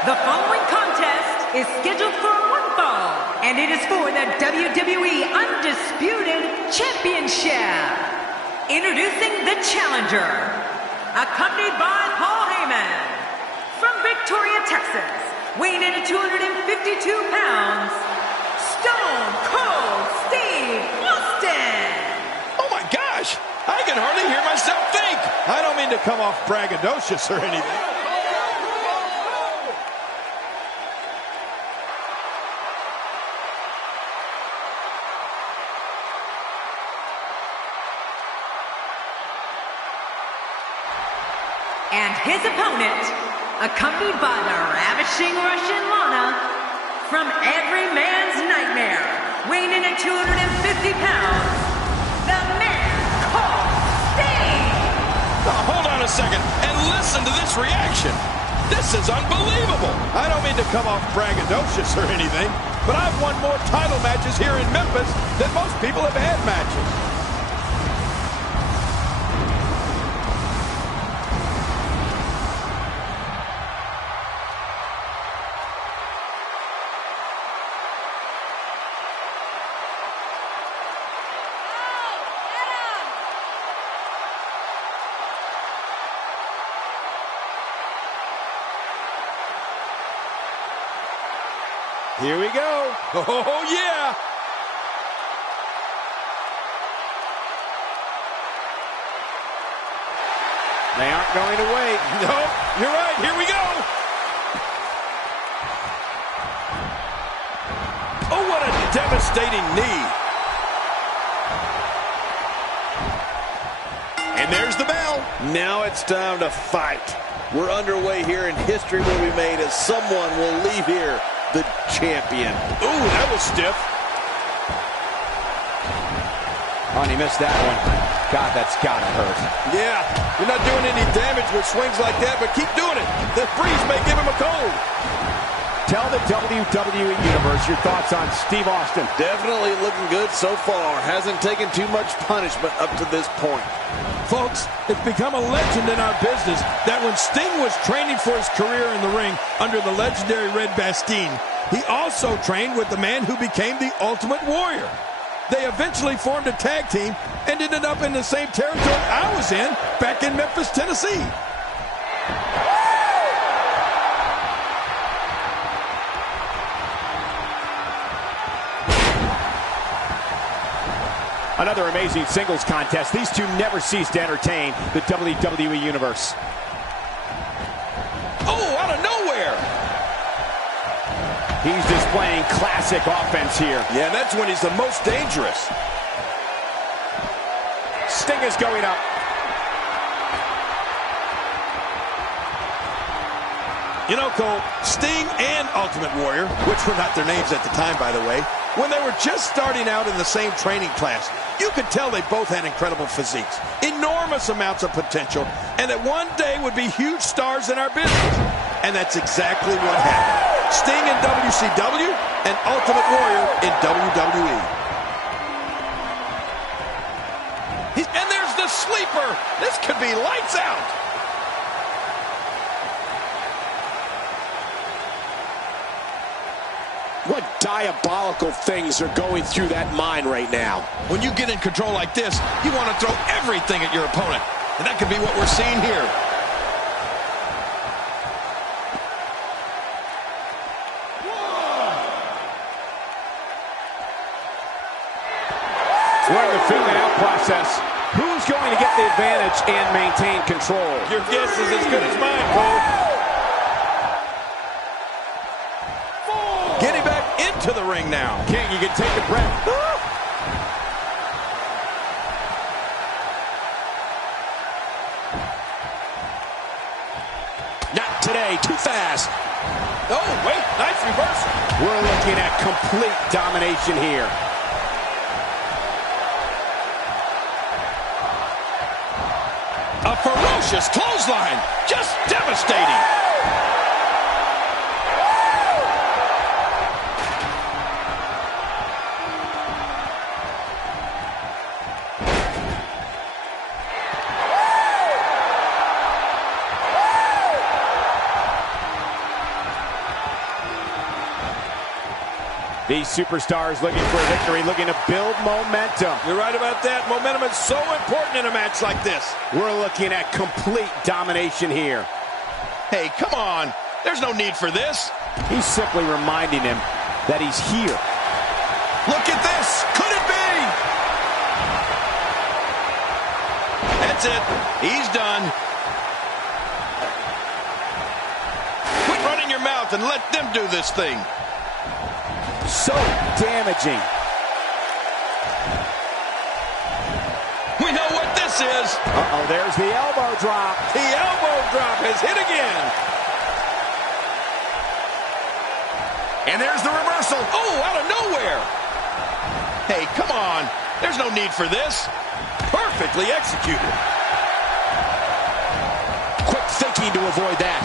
The following contest is scheduled for one fall, and it is for the WWE Undisputed Championship. Introducing the challenger, accompanied by Paul Heyman, from Victoria, Texas, weighing in at 252 pounds, Stone Cold Steve Austin. Oh my gosh, I can hardly hear myself think. I don't mean to come off braggadocious or anything. And his opponent, accompanied by the ravishing Russian Lana, from every man's nightmare, weighing in at 250 pounds, the man called Sting! Oh, hold on a second and listen to this reaction. This is unbelievable. I don't mean to come off braggadocious or anything, but I've won more title matches here in Memphis than most people have had matches. Here we go. Oh, yeah. They aren't going to wait. Nope, you're right. Here we go. Oh, what a devastating knee. And there's the bell. Now it's time to fight. We're underway here, and history will be made as someone will leave here the champion. Ooh, that was stiff. Oh, and he missed that one. God, that's gotta hurt. Yeah, you're not doing any damage with swings like that, but keep doing it. The breeze may give him a cold. Tell the WWE Universe your thoughts on Steve Austin. Definitely looking good so far. Hasn't taken too much punishment up to this point. Folks, it's become a legend in our business that when Sting was training for his career in the ring under the legendary Red Bastien, he also trained with the man who became the Ultimate Warrior. They eventually formed a tag team and ended up in the same territory I was in back in Memphis, Tennessee. Another amazing singles contest. These two never cease to entertain the WWE Universe. Oh, out of nowhere! He's displaying classic offense here. Yeah, that's when he's the most dangerous. Sting is going up. You know, Cole, Sting and Ultimate Warrior, which were not their names at the time, by the way, when they were just starting out in the same training class, you could tell they both had incredible physiques, enormous amounts of potential, and that one day would be huge stars in our business. And that's exactly what happened. Sting in WCW and Ultimate Warrior in WWE. And there's the sleeper. This could be lights out. What diabolical things are going through that mind right now? When you get in control like this, you want to throw everything at your opponent. And that could be what we're seeing here. We're in the filling out process. Who's going to get the advantage and maintain control? Your guess is as good as mine, Cole. Getting back into the ring now. King, you can take a breath. Not today, too fast. Oh, wait, nice reversal. We're looking at complete domination here. A ferocious clothesline, just devastating. These superstars looking for a victory, looking to build momentum. You're right about that. Momentum is so important in a match like this. We're looking at complete domination here. Hey, come on. There's no need for this. He's simply reminding him that he's here. Look at this. Could it be? That's it. He's done. Quit running your mouth and let them do this thing. So damaging. We know what this is. Uh-oh, there's the elbow drop. The elbow drop has hit again. And there's the reversal. Oh, out of nowhere. Hey, come on. There's no need for this. Perfectly executed. Quick thinking to avoid that.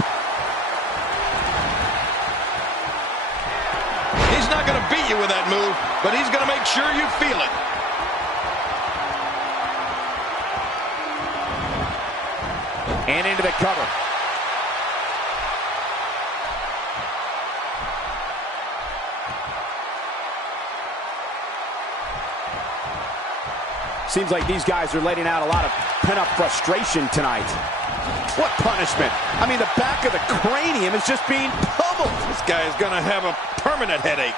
He's not going to beat you with that move, but he's going to make sure you feel it. And into the cover. Seems like these guys are letting out a lot of pent-up frustration tonight. What punishment? I mean, the back of the cranium is just being pummeled. This guy is going to have a permanent headache.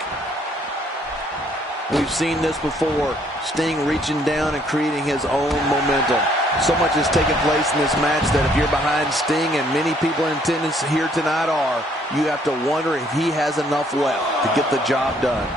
We've seen this before. Sting reaching down and creating his own momentum. So much has taken place in this match that if you're behind Sting, and many people in attendance here tonight are, you have to wonder if he has enough left to get the job done.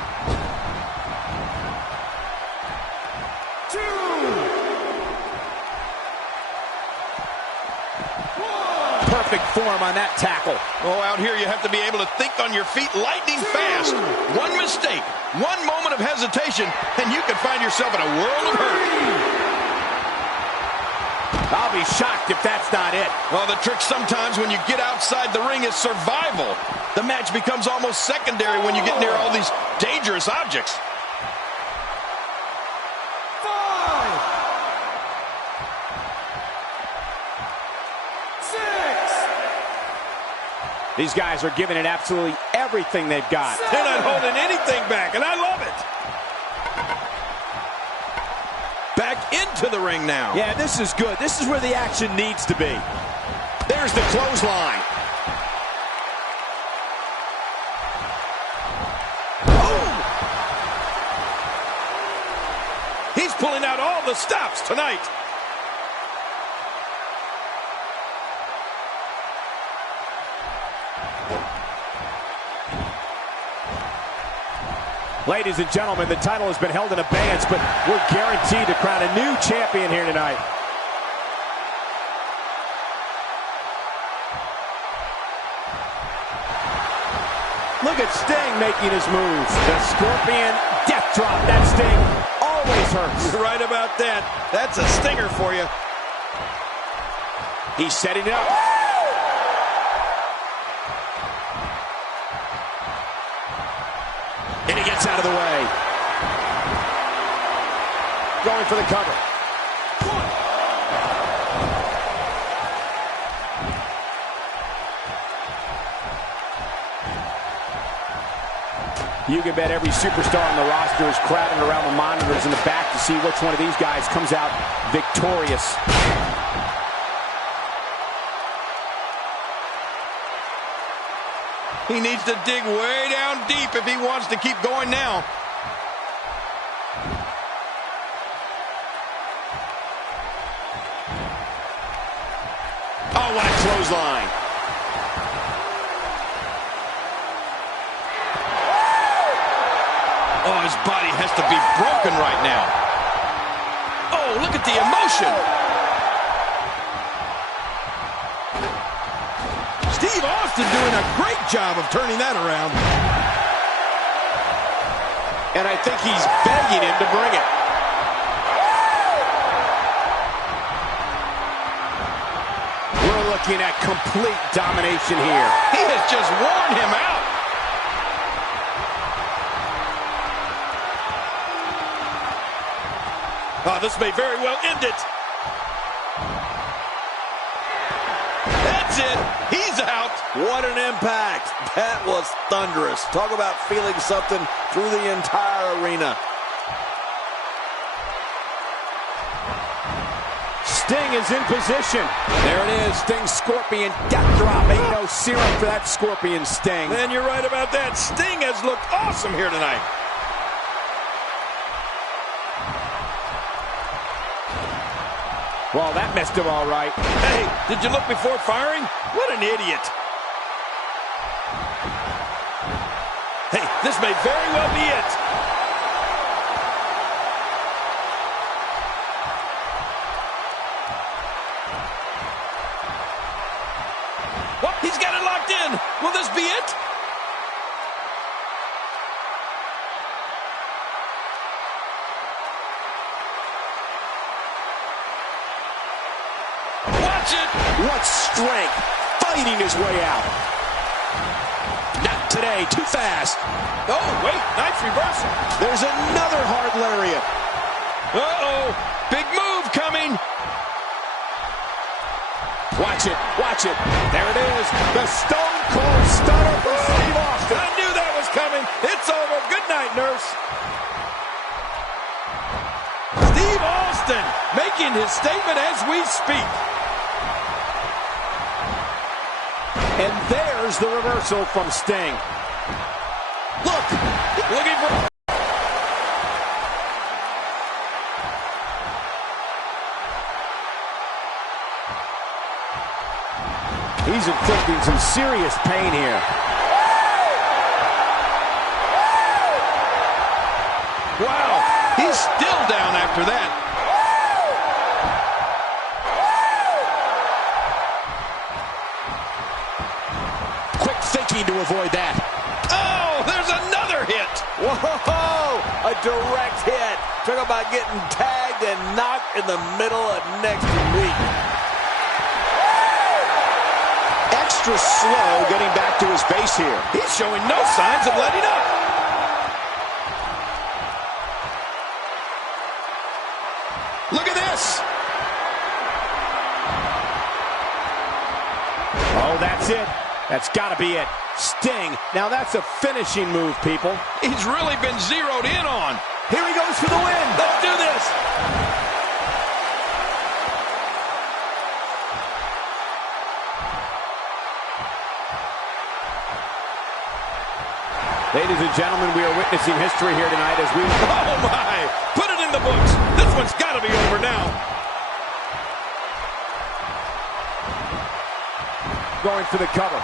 Perfect form on that tackle. Oh, out here you have to be able to think on your feet lightning fast. One mistake, one moment of hesitation, and you can find yourself in a world of hurt. I'll be shocked if that's not it. Well, the trick sometimes when you get outside the ring is survival. The match becomes almost secondary when you get near all these dangerous objects. These guys are giving it absolutely everything they've got. They're not holding anything back, and I love it. Back into the ring now. Yeah, this is good. This is where the action needs to be. There's the clothesline. Oh! He's pulling out all the stops tonight. Ladies and gentlemen, the title has been held in abeyance, but we're guaranteed to crown a new champion here tonight. Look at Sting making his move. The Scorpion death drop. That Sting always hurts. You're right about that. That's a stinger for you. He's setting it up. And he gets out of the way. Going for the cover. You can bet every superstar on the roster is crowding around the monitors in the back to see which one of these guys comes out victorious. He needs to dig way down deep if he wants to keep going now. Oh, what a clothesline. Oh, his body has to be broken right now. Oh, look at the emotion. Steve Austin doing a great job of turning that around. And I think he's begging him to bring it. We're looking at complete domination here. He has just worn him out. Oh, this may very well end it. That's it. He's out. What an impact. That was thunderous. Talk about feeling something through the entire arena. Sting is in position. There it is. Sting's Scorpion death drop. Ain't no serum for that Scorpion Sting. And you're right about that. Sting has looked awesome here tonight. Well, that missed him all right. Hey, did you look before firing? What an idiot. Hey, this may very well be it. Well, he's got it locked in. Will this be it? Watch it. What strength. Fighting his way out. Not today. Too fast. Oh, wait. Nice reversal. There's another hard lariat. Uh-oh. Big move coming. Watch it. Watch it. There it is. The Stone Cold Stunner for Steve Austin. I knew that was coming. It's over. Good night, nurse. Steve Austin making his statement as we speak. And there's the reversal from Sting. Look. Looking for... He's inflicting some serious pain here. Wow, he's still down after that. Quick thinking to avoid that. Oh, there's another hit. Whoa, a direct hit. Talk about getting tagged and knocked in the middle of next week. Extra slow getting back to his base here. He's showing no signs of letting up. Look at this. Oh, that's it. That's got to be it. Sting. Now that's a finishing move, people. He's really been zeroed in on. Here he goes for the win. Let's do this. Ladies and gentlemen, we are witnessing history here tonight as we... Oh, my. Put it in the books. This one's got to be over now. Going for the cover.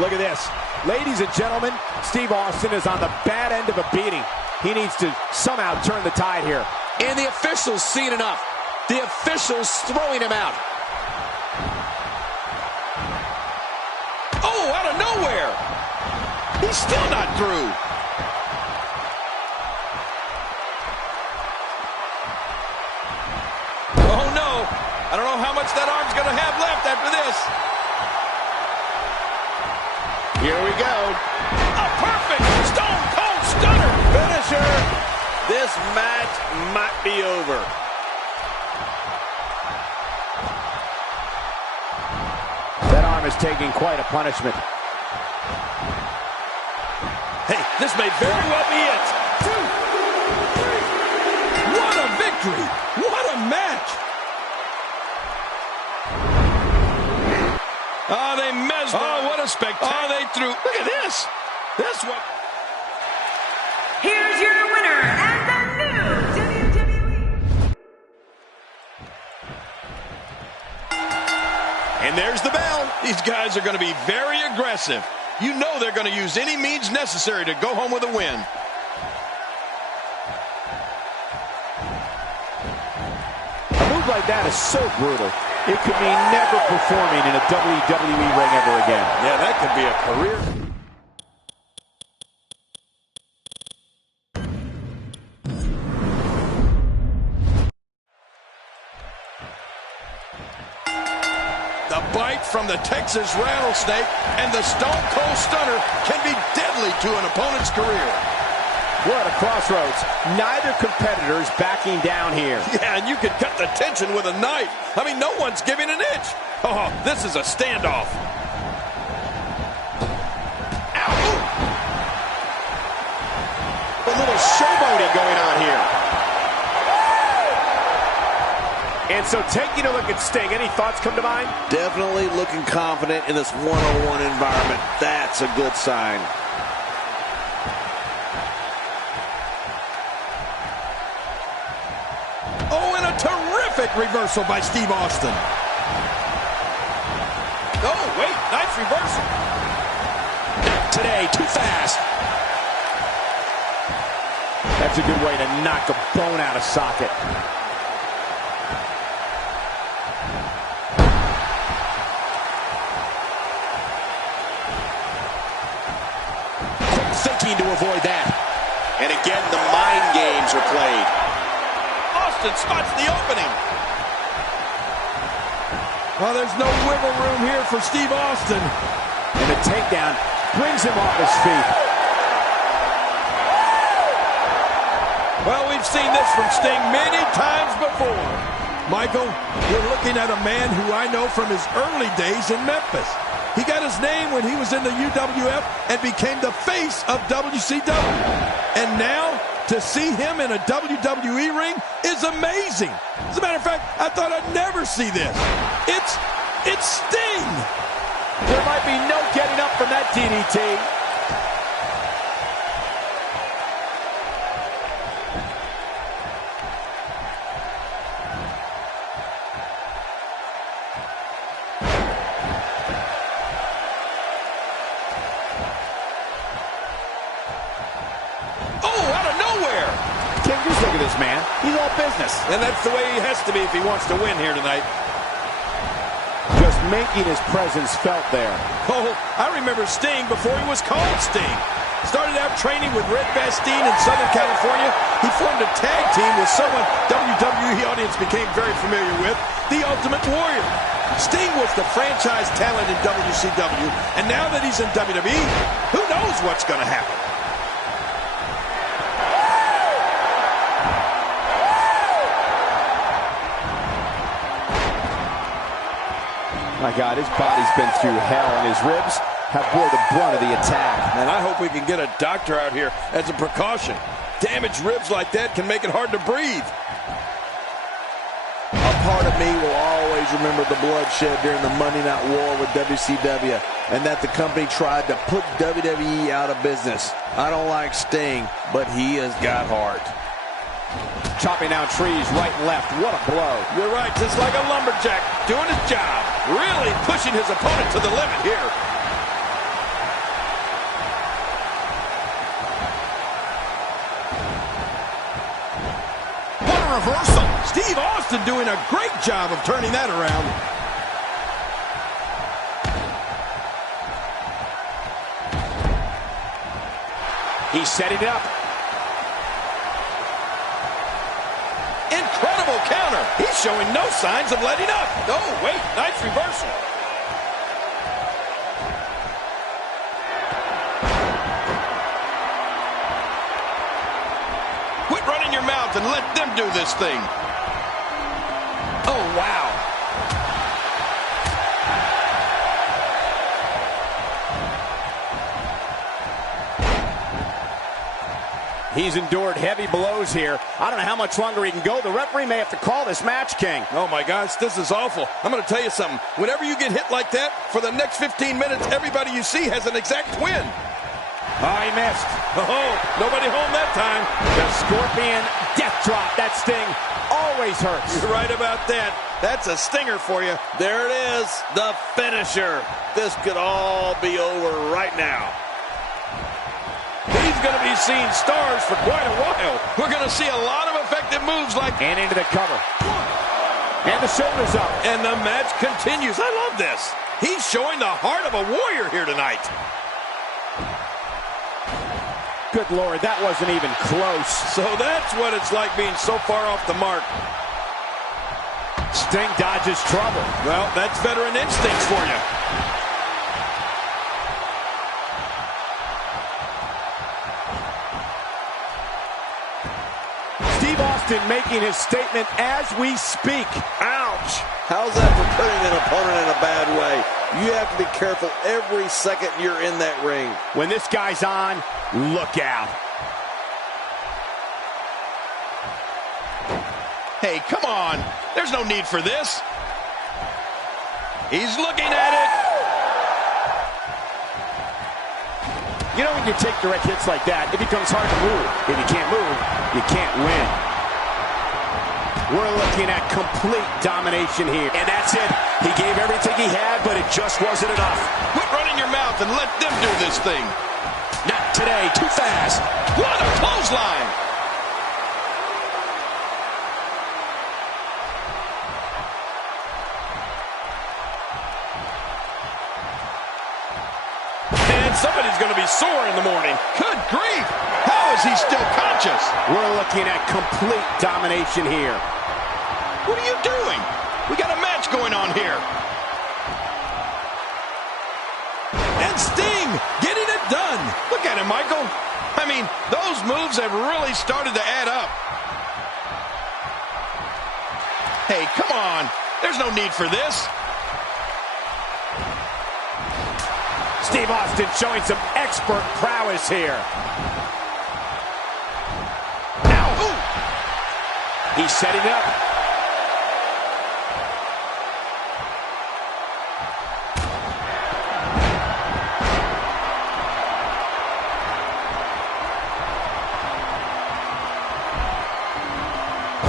Look at this. Ladies and gentlemen, Steve Austin is on the bad end of a beating. He needs to somehow turn the tide here. And the officials seen enough. The officials throwing him out. Oh, out of nowhere. He's still not through. Oh, no. I don't know how much that arm's going to have left after this. Here we go. A perfect Stone Cold Stunner. Finisher. This match might be over. That arm is taking quite a punishment. Hey, this may very well be it. 2, 3. What a victory. What a match. Oh, they mesmerized. Oh, what a spectacle. Oh, they threw. Look at this. This one. Here's your winner and the new WWE. And there's the bell. These guys are going to be very aggressive. You know they're going to use any means necessary to go home with a win. A move like that is so brutal. It could mean never performing in a WWE ring ever again. Yeah, that could be a career. The bite from the Texas Rattlesnake and the Stone Cold Stunner can be deadly to an opponent's career. We're at a crossroads. Neither competitor's backing down here. Yeah, and you could cut the tension with a knife. I mean, no one's giving an inch. Oh, this is a standoff. Ow! A little showboating going on here. And so taking a look at Sting, any thoughts come to mind? Definitely looking confident in this one-on-one environment. That's a good sign. Oh, and a terrific reversal by Steve Austin. Oh, wait, nice reversal. Not today, too fast. That's a good way to knock a bone out of socket. Quick thinking to avoid that. And again, the mind games are played. Austin spots the opening. Well, there's no wiggle room here for Steve Austin. And the takedown brings him off his feet. Well, we've seen this from Sting many times before. Michael, we're looking at a man who I know from his early days in Memphis. He got his name when he was in the UWF and became the face of WCW. And now, to see him in a WWE ring is amazing. As a matter of fact, I thought I'd never see this. It's Sting. There might be no getting up from that DDT. Look at this man. He's all business. And that's the way he has to be if he wants to win here tonight. Just making his presence felt there. Oh, I remember Sting before he was called Sting. Started out training with Red Bastien in Southern California. He formed a tag team with someone WWE audience became very familiar with, The Ultimate Warrior. Sting was the franchise talent in WCW, and now that he's in WWE, who knows what's going to happen? My God, his body's been through hell, and his ribs have bore the brunt of the attack. And I hope we can get a doctor out here as a precaution. Damaged ribs like that can make it hard to breathe. A part of me will always remember the bloodshed during the Monday Night War with WCW, and that the company tried to put WWE out of business. I don't like Sting, but he has got heart. Chopping down trees right and left. What a blow. You're right, just like a lumberjack doing his job. Really pushing his opponent to the limit here. What a reversal. Steve Austin doing a great job of turning that around. He's setting it up. Incredible counter. He's showing no signs of letting up. Oh, wait, nice reversal. Quit running your mouth and let them do this thing. Oh, wow. He's endured heavy blows here. I don't know how much longer he can go. The referee may have to call this match, King. Oh, my gosh, this is awful. I'm going to tell you something. Whenever you get hit like that, for the next 15 minutes, everybody you see has an exact win. Oh, he missed. Oh, nobody home that time. The Scorpion death drop. That Sting always hurts. You're right about that. That's a stinger for you. There it is, the finisher. This could all be over right now. He's going to be seeing stars for quite a while. We're going to see a lot of effective moves like... And into the cover. And the shoulders up. And the match continues. I love this. He's showing the heart of a warrior here tonight. Good Lord, that wasn't even close. So that's what it's like being so far off the mark. Sting dodges trouble. Well, that's veteran instincts for you. Austin making his statement as we speak. Ouch! How's that for putting an opponent in a bad way? You have to be careful every second you're in that ring. When this guy's on, look out. Hey, come on. There's no need for this. He's looking at it. You know, when you take direct hits like that, it becomes hard to move. If you can't move, you can't win. We're looking at complete domination here. And that's it. He gave everything he had, but it just wasn't enough. Quit running your mouth and let them do this thing. Not today. Too fast. What a clothesline. Somebody's going to be sore in the morning. Good grief! How is he still conscious? We're looking at complete domination here. What are you doing? We got a match going on here. And Sting getting it done. Look at him, Michael. I mean, those moves have really started to add up. Hey, come on. There's no need for this. Steve Austin showing some expert prowess here. Now, ooh. He's setting it up.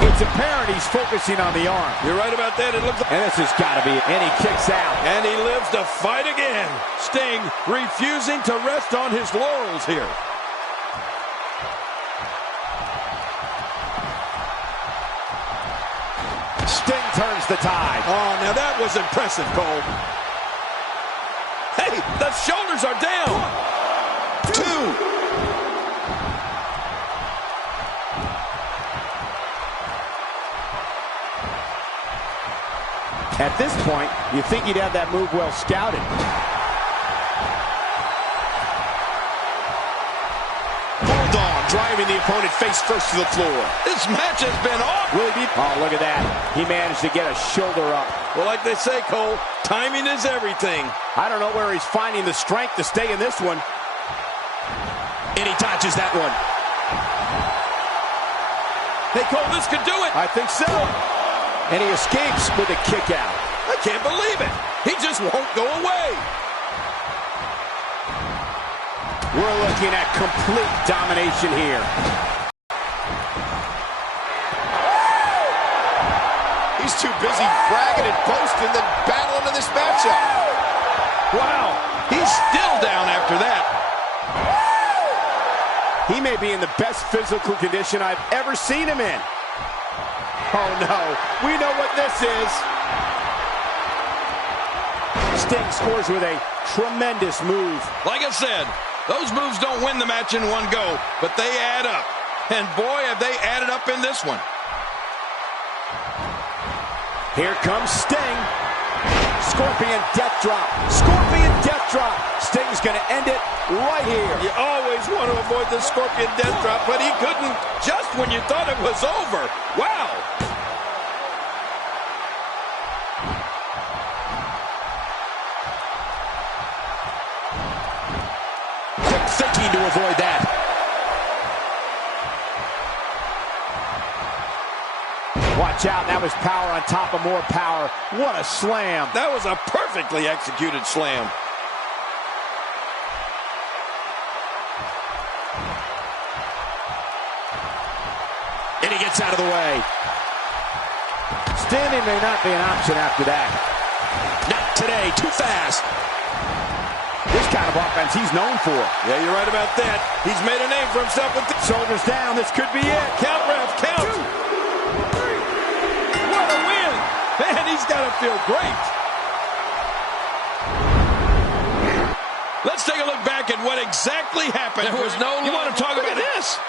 It's apparent he's focusing on the arm. You're right about that. It looks like... And this has got to be it. And he kicks out. And he lives to fight again. Sting refusing to rest on his laurels here. Sting turns the tide. Oh, now that was impressive, Cole. Hey, the shoulders are down. 1, 2. At this point, you think he'd have that move well scouted. Bulldog driving the opponent face first to the floor. This match has been awful. Will he be? Oh, look at that. He managed to get a shoulder up. Well, like they say, Cole, timing is everything. I don't know where he's finding the strength to stay in this one. And he dodges that one. Hey, Cole, this could do it. I think so. And he escapes with a kick out. I can't believe it. He just won't go away. We're looking at complete domination here. He's too busy bragging and boasting than battling in this matchup. Wow, he's still down after that. He may be in the best physical condition I've ever seen him in. Oh no, we know what this is. Sting scores with a tremendous move. Like I said, those moves don't win the match in one go, but they add up. And boy, have they added up in this one. Here comes Sting. Scorpion death drop. Scorpion death drop. Sting's going to end it right here. You always want to avoid the Scorpion death drop, but he couldn't just when you thought it was over. Wow. Quick thinking to avoid that. Watch out, that was power on top of more power. What a slam. That was a perfectly executed slam. And he gets out of the way. Standing may not be an option after that. Not today, too fast. This kind of offense he's known for. Yeah, you're right about that. He's made a name for himself with the Shoulders down, this could be it. count, ref, count. 2, 3. What a win. Man, he's got to feel great. Let's take a look back at what exactly happened. There was no. You want to talk about this?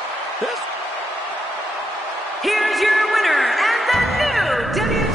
Here's your winner and the new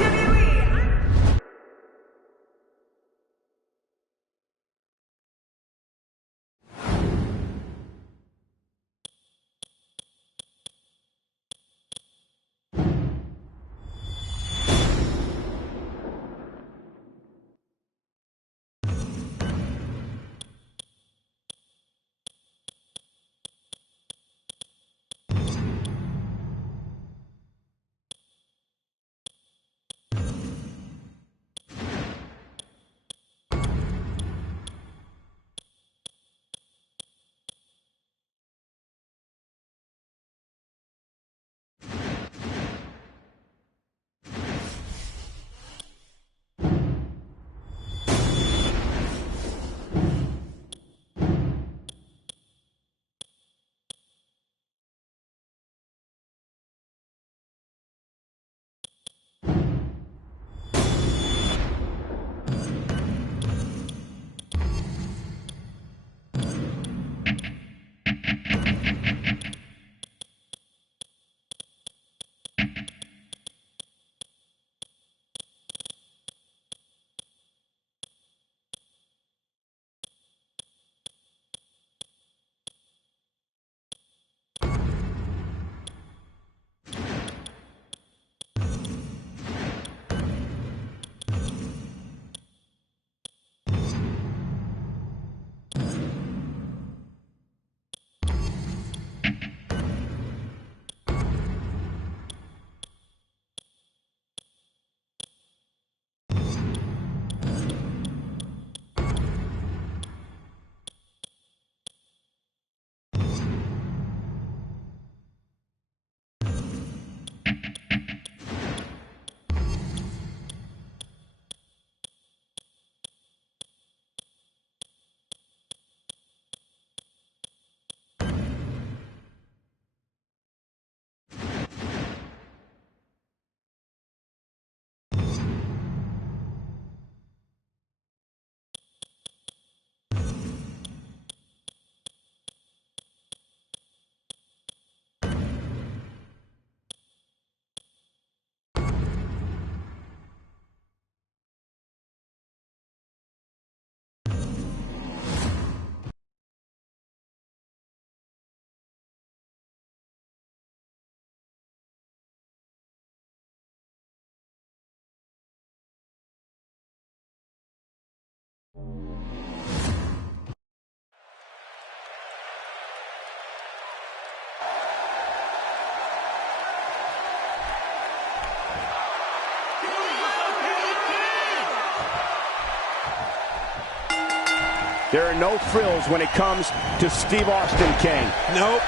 There are no frills when it comes to Steve Austin, King. Nope.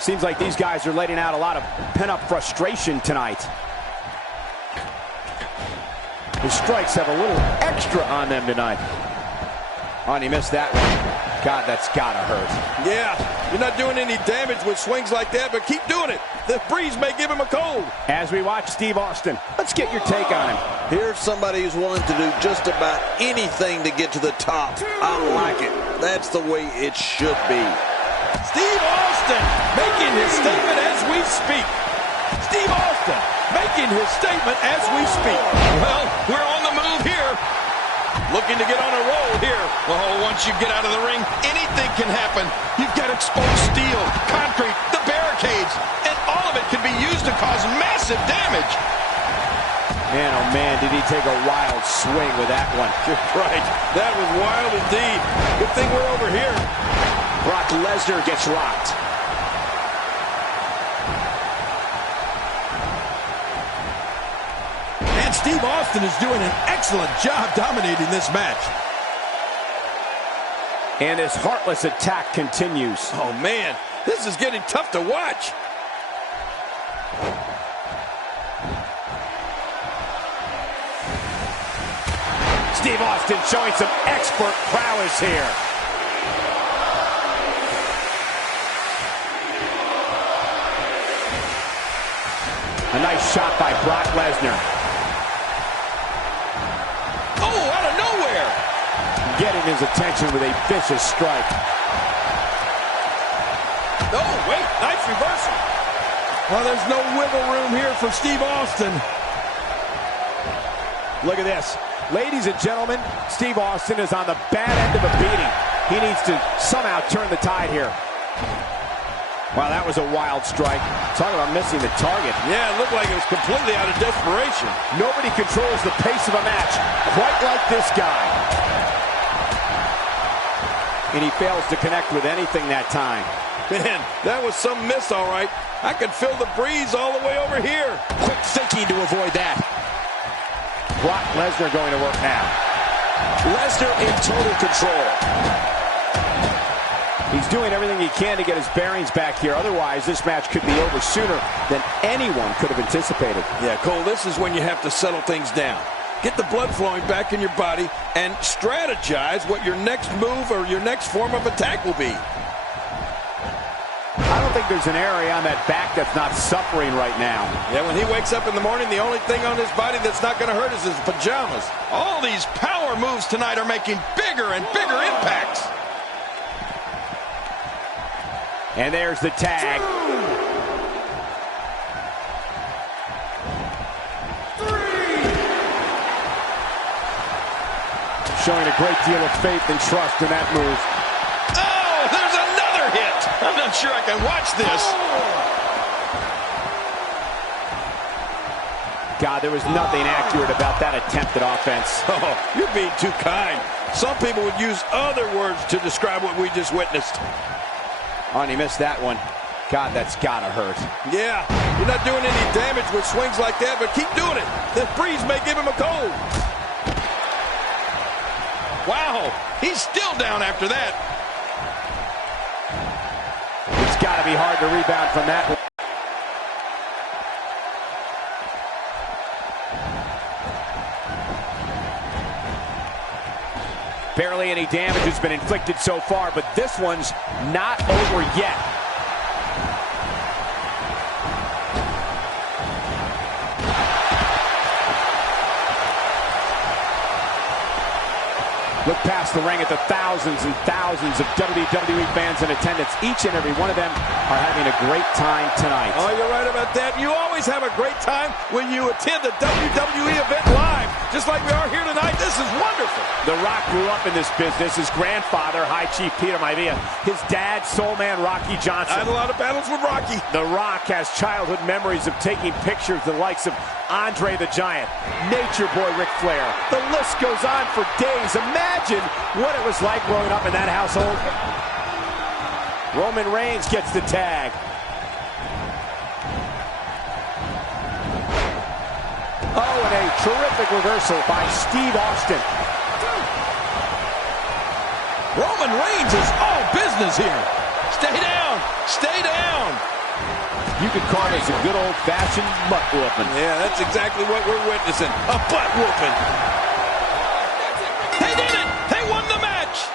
Seems like these guys are letting out a lot of pent-up frustration tonight. The strikes have a little extra on them tonight. Oh, and he missed that one. God, that's gotta hurt. Yeah, you're not doing any damage with swings like that, but keep doing it. The breeze may give him a cold. As we watch Steve Austin, let's get your take on him. Here's somebody who's willing to do just about anything to get to the top. I like it. That's the way it should be. Steve Austin making his statement as we speak. Steve Austin making his statement as we speak. Well, we're on the move here. Looking to get on a roll here. Well, once you get out of the ring, anything can happen. You've got exposed steel, concrete, the barricades, and all of it can be used to cause massive damage. Man, oh man, did he take a wild swing with that one. You're right. That was wild indeed. Good thing we're over here. Brock Lesnar gets locked. And Steve Austin is doing an excellent job dominating this match. And his heartless attack continues. Oh man, this is getting tough to watch. Steve Austin showing some expert prowess here. A nice shot by Brock Lesnar. Oh, out of nowhere. Getting his attention with a vicious strike. Oh, wait, nice reversal. Well, there's no wiggle room here for Steve Austin. Look at this. Ladies and gentlemen, Steve Austin is on the bad end of a beating. He needs to somehow turn the tide here. Wow, that was a wild strike. Talk about missing the target. Yeah, it looked like it was completely out of desperation. Nobody controls the pace of a match quite like this guy. And he fails to connect with anything that time. Man, that was some miss, all right. I could feel the breeze all the way over here. Quick thinking to avoid that. Brock Lesnar going to work now. Lesnar in total control. He's doing everything he can to get his bearings back here. Otherwise, this match could be over sooner than anyone could have anticipated. Yeah, Cole, this is when you have to settle things down. Get the blood flowing back in your body and strategize what your next move or your next form of attack will be. I don't think there's an area on that back that's not suffering right now. Yeah, when he wakes up in the morning, the only thing on his body that's not going to hurt is his pajamas. All these power moves tonight are making bigger and bigger impacts. And there's the tag. Showing a great deal of faith and trust in that move. Oh, there's another hit. I'm not sure I can watch this. God, there was nothing accurate about that attempted offense. Oh, you're being too kind. Some people would use other words to describe what we just witnessed. Oh, and he missed that one. God, that's gotta hurt. Yeah, you're not doing any damage with swings like that, but keep doing it. The breeze may give him a cold. Wow, he's still down after that. It's gotta be hard to rebound from that one. Barely any damage has been inflicted so far, but this one's not over yet. Look past the ring at the thousands and thousands of WWE fans in attendance. Each and every one of them are having a great time tonight. Oh, you're right about that. that you always have a great time when you attend a WWE event live, just like we are here tonight. This is wonderful. The Rock grew up in this business. His grandfather, High Chief Peter Maivia. His dad, Soul Man Rocky Johnson. I had a lot of battles with Rocky. The Rock has childhood memories of taking pictures of the likes of Andre the Giant, Nature Boy Ric Flair. The list goes on for days. Imagine what it was like growing up in that household. Roman Reigns gets the tag. Oh, and a terrific reversal by Steve Austin. Roman Reigns is all business here. Stay down. Stay down. You could call this a good old-fashioned butt whooping. Yeah, that's exactly what we're witnessing. A butt whooping. They did it. They won the match.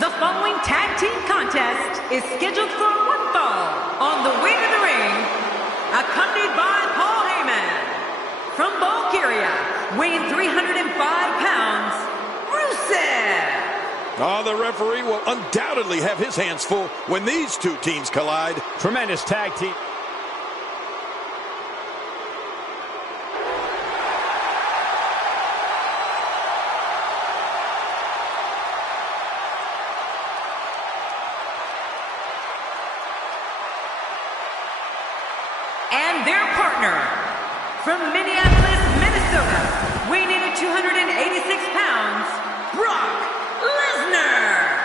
The following tag team contest is scheduled for one fall. On the way to the ring, accompanied by Paul Heyman. From Bulgaria, weighing 305 pounds, Rusev. Oh, the referee will undoubtedly have his hands full when these two teams collide. Tremendous tag team. And their partner, from Minneapolis, Minnesota, weighing in at 286 pounds, Brock Lesnar.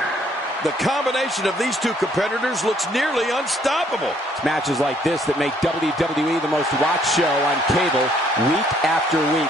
The combination of these two competitors looks nearly unstoppable. It's matches like this that make WWE the most watched show on cable week after week.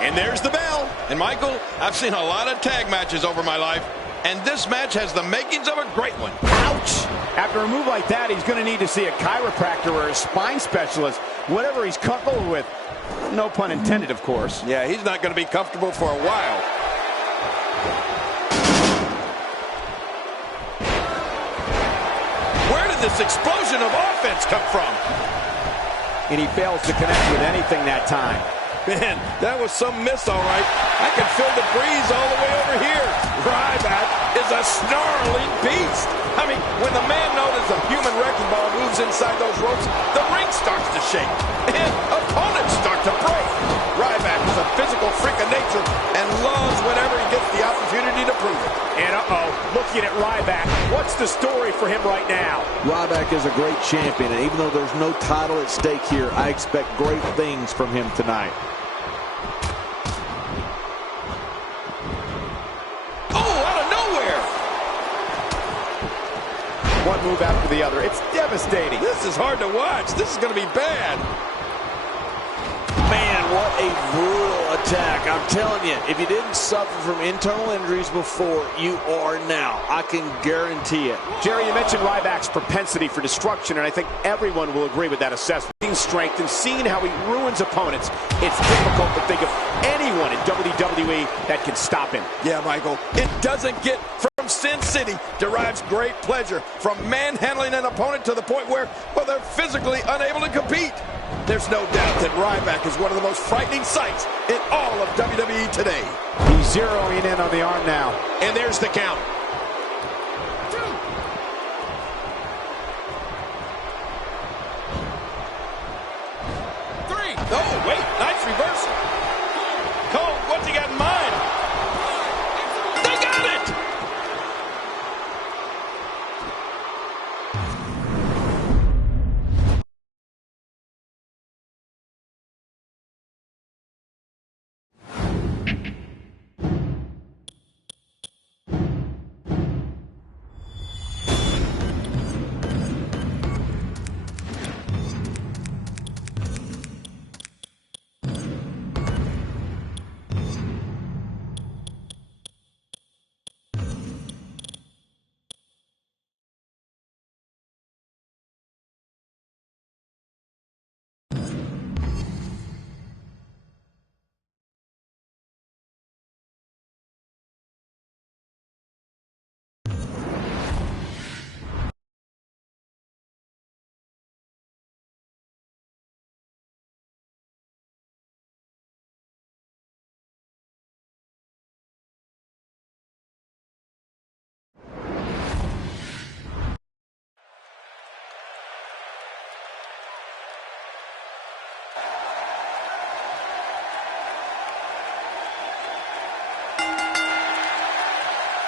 And there's the bell. And Michael, I've seen a lot of tag matches over my life, and this match has the makings of a great one. Ouch! After a move like that, he's going to need to see a chiropractor or a spine specialist, whatever he's comfortable with. No pun intended, of course. Yeah, he's not going to be comfortable for a while. Where did this explosion of offense come from? and he fails to connect with anything that time. Man, that was some miss, all right. I can feel the breeze all the way over here. Ryback is a snarling beast. I mean, when the man known as the human wrecking ball moves inside those ropes, the ring starts to shake, and opponents start to break. Ryback is a physical freak of nature and loves whenever he gets the opportunity to prove it. And looking at Ryback, what's the story for him right now? Ryback is a great champion, and even though there's no title at stake here, I expect great things from him tonight. One move after the other. It's devastating. This is hard to watch. This is going to be bad. Man, what a brutal attack. I'm telling you, if you didn't suffer from internal injuries before, you are now. I can guarantee it. Jerry, you mentioned Ryback's propensity for destruction, and I think everyone will agree with that assessment. Strength and seeing how he ruins opponents, it's difficult to think of anyone in WWE that can stop him. Yeah, Michael, it doesn't get from Sin City derives great pleasure from manhandling an opponent to the point where, well, they're physically unable to compete. There's no doubt that Ryback is one of the most frightening sights in all of WWE today. He's zeroing in on the arm now. And there's the count. 2. Oh, wait, nice reversal. Cole, what's he got in mind? They got it!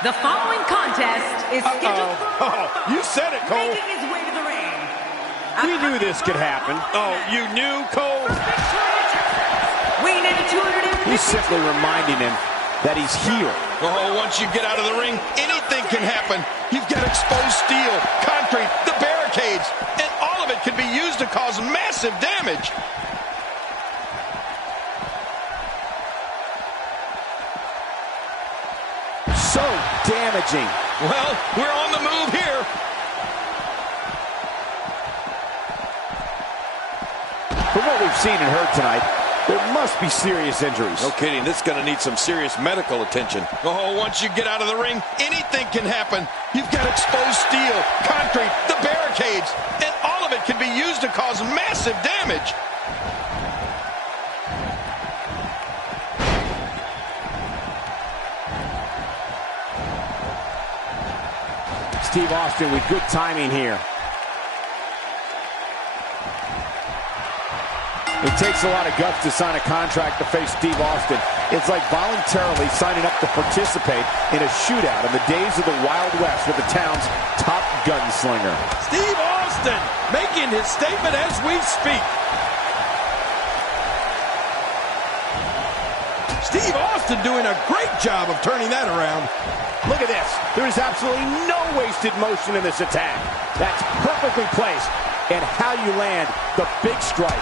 The following contest is scheduled for You said it, Cole. making his way to the ring. We knew this could happen. Oh, you knew, Cole? Weighing in at 250. He's simply reminding him that he's here. Oh, once you get out of the ring, anything can happen. You've got exposed steel, concrete, the barricades, and all of it can be used to cause massive damage. So damaging. Well, we're on the move here. From what we've seen and heard tonight, there must be serious injuries. No kidding, this is going to need some serious medical attention. Oh, once you get out of the ring, anything can happen. You've got exposed steel, concrete, the barricades, and all of it can be used to cause massive damage. Steve Austin with good timing here. It takes a lot of guts to sign a contract to face Steve Austin. It's like voluntarily signing up to participate in a shootout in the days of the Wild West with the town's top gunslinger. Steve Austin making his statement as we speak. Steve Austin doing a great job of turning that around. Look at this. There is absolutely no wasted motion in this attack. That's perfectly placed. And how you land the big strike.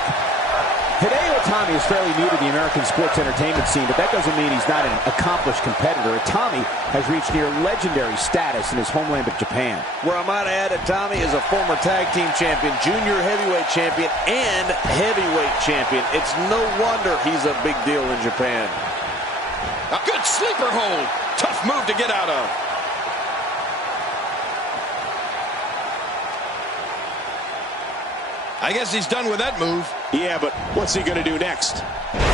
Hideo Itami is fairly new to the American sports entertainment scene, but that doesn't mean he's not an accomplished competitor. Itami has reached near legendary status in his homeland of Japan. Where I might add, Itami is a former tag team champion, junior heavyweight champion, and heavyweight champion. It's no wonder he's a big deal in Japan. A good sleeper hold. Tough move to get out of. I guess he's done with that move. Yeah, but what's he going to do next?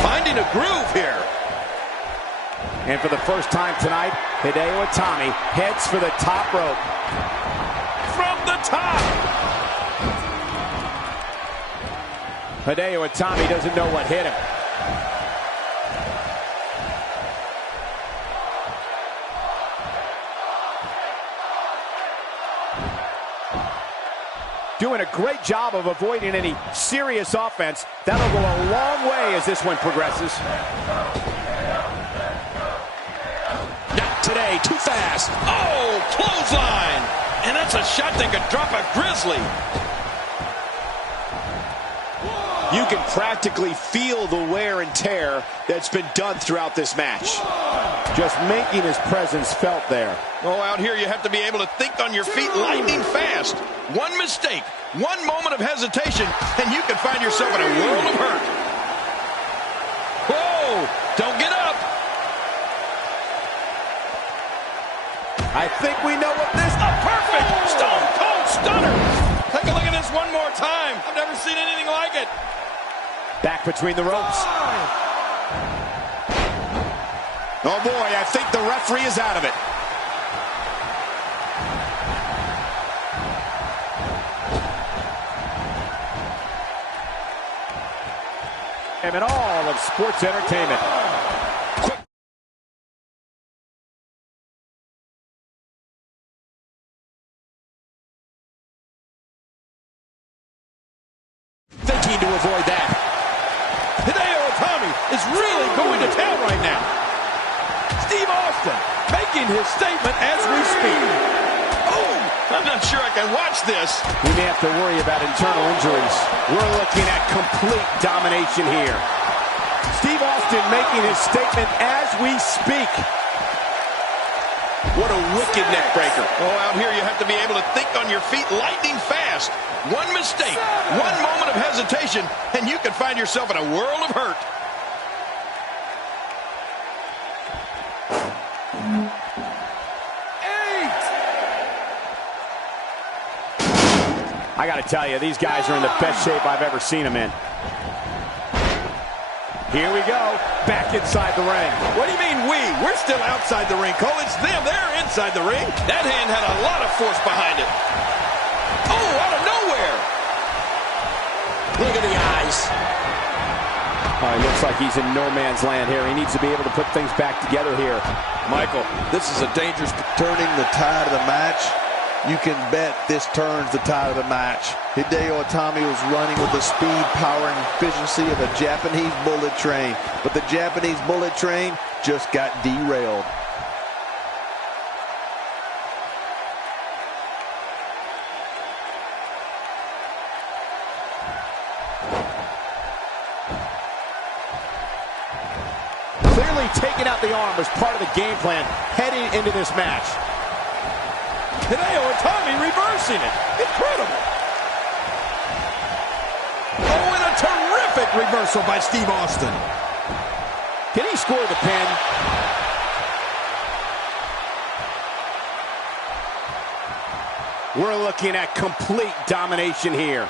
Finding a groove here. And for the first time tonight, Hideo Itami heads for the top rope. From the top. Hideo Itami doesn't know what hit him. Doing a great job of avoiding any serious offense. That'll go a long way as this one progresses. Not today, too fast. Oh, clothesline. And that's a shot that could drop a Grizzly. You can practically feel the wear and tear that's been done throughout this match. Just making his presence felt there. Oh, out here you have to be able to think on your feet lightning fast. One mistake, one moment of hesitation, and you can find yourself in a world of hurt. Whoa, don't get up. I think we know what this... A perfect Stone Cold Stunner. Take a look at this one more time. I've never seen anything like it. Back between the ropes. Oh boy, I think the referee is out of it. And all of sports entertainment. Thinking to avoid that. Hideo Itami is really going to town right now. Steve Austin making his statement as we speak. Oh, I'm not sure I can watch this. We may have to worry about internal injuries. We're looking at complete domination here. Steve Austin making his statement as we speak. What a wicked neck breaker. Oh, out here you have to be able to think on your feet lightning fast. One mistake, one moment of hesitation, and you can find yourself in a world of hurt. I got to tell you, these guys are in the best shape I've ever seen them in. Here we go, back inside the ring. What do you mean we? We're still outside the ring, Cole. It's them. They're inside the ring. That hand had a lot of force behind it. Oh, out of nowhere. Look at the eyes. Oh, it looks like he's in no man's land here. He needs to be able to put things back together here. Michael, this is a dangerous turning the tide of the match. You can bet this turns the tide of the match. Hideo Itami was running with the speed, power, and efficiency of a Japanese bullet train. But the Japanese bullet train just got derailed. Clearly taking out the arm was part of the game plan heading into this match. Hideo Itami reversing it. Incredible. Oh, and a terrific reversal by Steve Austin. Can he score the pin? We're looking at complete domination here.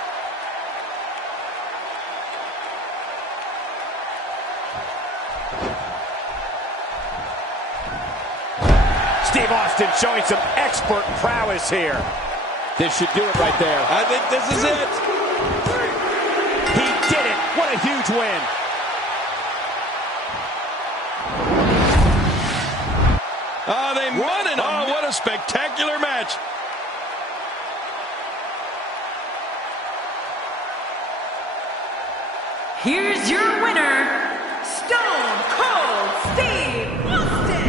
Steve Austin showing some expert prowess here. This should do it right there. I think this is it. He did it. What a huge win. Oh, they won it. Oh, what a spectacular match. Here's your winner, Stone Cold Steve Austin.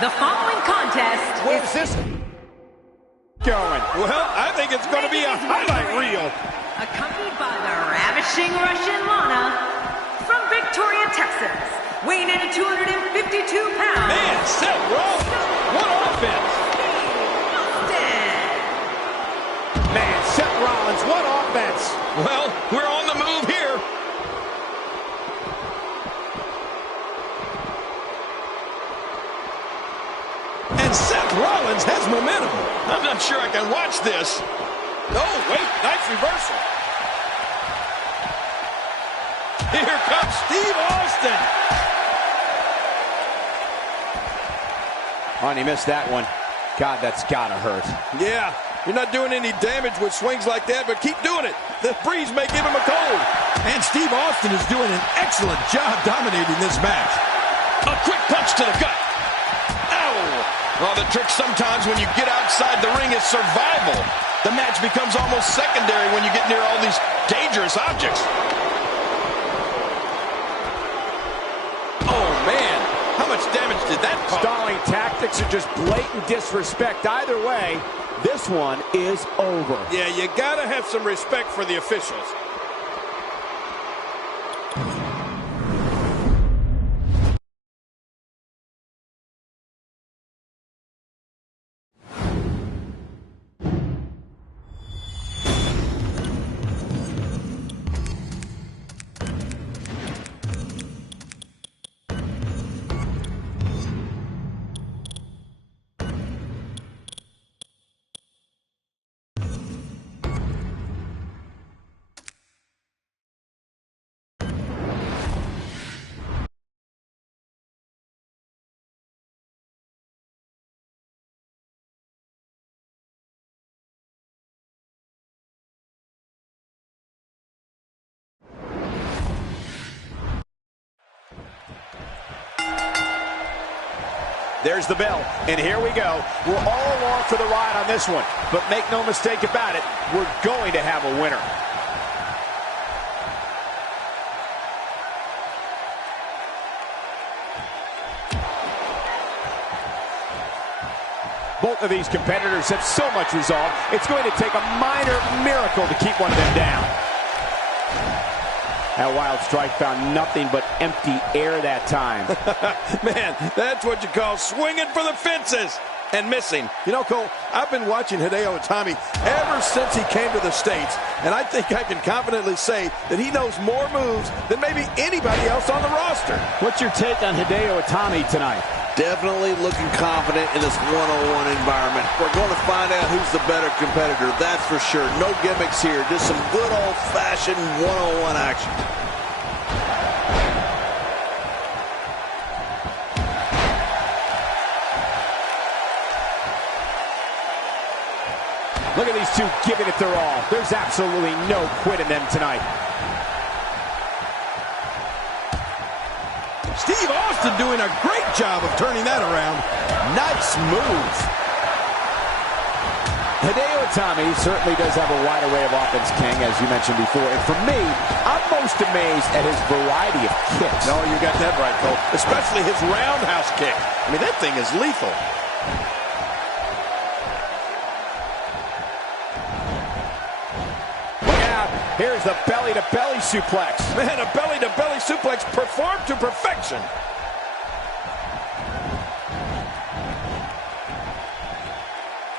The following contest Where's this going? Well, I think it's going to be a highlight reel. accompanied by the ravishing Russian Lana from Victoria, Texas, weighing in at 252 pounds. Man, Seth Rollins, what offense. Man, Seth Rollins, what offense. Well, we're on the move here. And Seth Rollins has momentum. I'm not sure I can watch this. Oh, wait, nice reversal. Here comes Steve Austin. Oh, and he missed that one. God, that's gotta hurt. Yeah, you're not doing any damage with swings like that, but keep doing it. The breeze may give him a cold. And Steve Austin is doing an excellent job dominating this match. A quick punch to the gut. Ow! Well, the trick sometimes when you get outside the ring is survival. The match becomes almost secondary when you get near all these dangerous objects. Oh, man. How much damage did that cause? Stalling tactics or just blatant disrespect. Either way, this one is over. Yeah, you gotta have some respect for the officials. There's the bell, and here we go. We're all along for the ride on this one, but make no mistake about it, we're going to have a winner. Both of these competitors have so much resolve, it's going to take a minor miracle to keep one of them down. That wild strike found nothing but empty air that time. Man, that's what you call swinging for the fences and missing. You know, Cole, I've been watching Hideo Itami ever since he came to the States, and I think I can confidently say that he knows more moves than maybe anybody else on the roster. What's your take on Hideo Itami tonight? Definitely looking confident in this one-on-one environment. We're going to find out who's the better competitor, that's for sure. No gimmicks here, just some good old-fashioned one-on-one action. Look at these two giving it their all. There's absolutely no quit in them tonight. Steve Austin doing a great job of turning that around. Nice move. Hideo Itami certainly does have a wide array of offense, King, as you mentioned before. And for me, I'm most amazed at his variety of kicks. No, you got that right, Cole. Especially his roundhouse kick. I mean, that thing is lethal. Here's the belly-to-belly suplex. Man, a belly-to-belly suplex performed to perfection.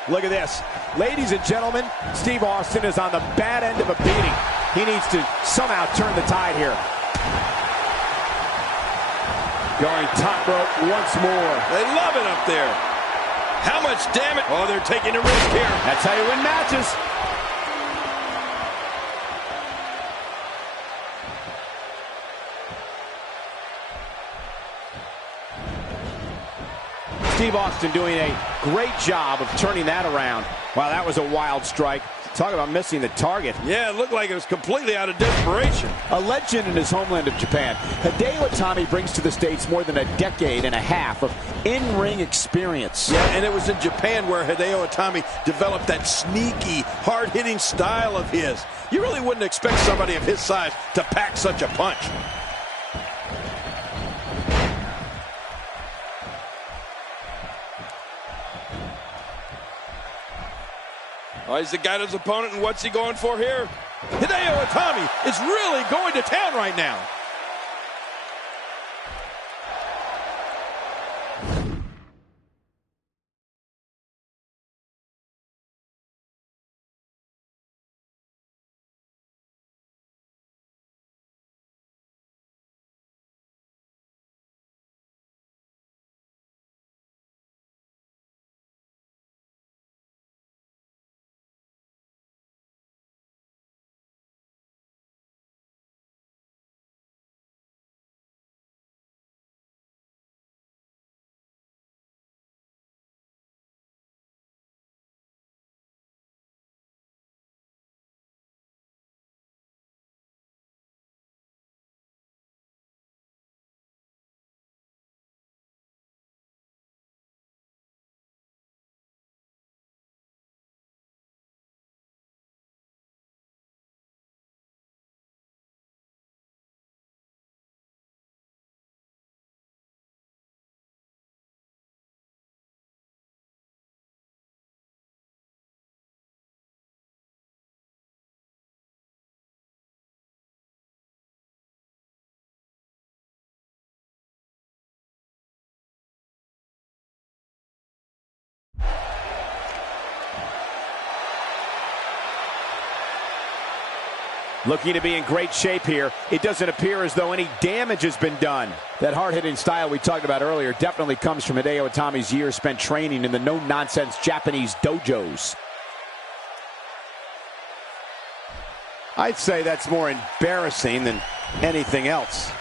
Look at this. Ladies and gentlemen, Steve Austin is on the bad end of a beating. He needs to somehow turn the tide here. Going top rope once more. They love it up there. How much damage? Oh, they're taking a risk here. That's how you win matches. Steve Austin doing a great job of turning that around. Wow, that was a wild strike. Talk about missing the target. Yeah, it looked like it was completely out of desperation. A legend in his homeland of Japan, Hideo Itami brings to the States more than a decade and a half of in-ring experience. Yeah, and it was in Japan where Hideo Itami developed that sneaky, hard-hitting style of his. You really wouldn't expect somebody of his size to pack such a punch. Oh, he's the guy his opponent, and what's he going for here? Hideo Itami is really going to town right now. Looking to be in great shape here. It doesn't appear as though any damage has been done. That hard-hitting style we talked about earlier definitely comes from Hideo Itami's years spent training in the no-nonsense Japanese dojos. I'd say that's more embarrassing than anything else.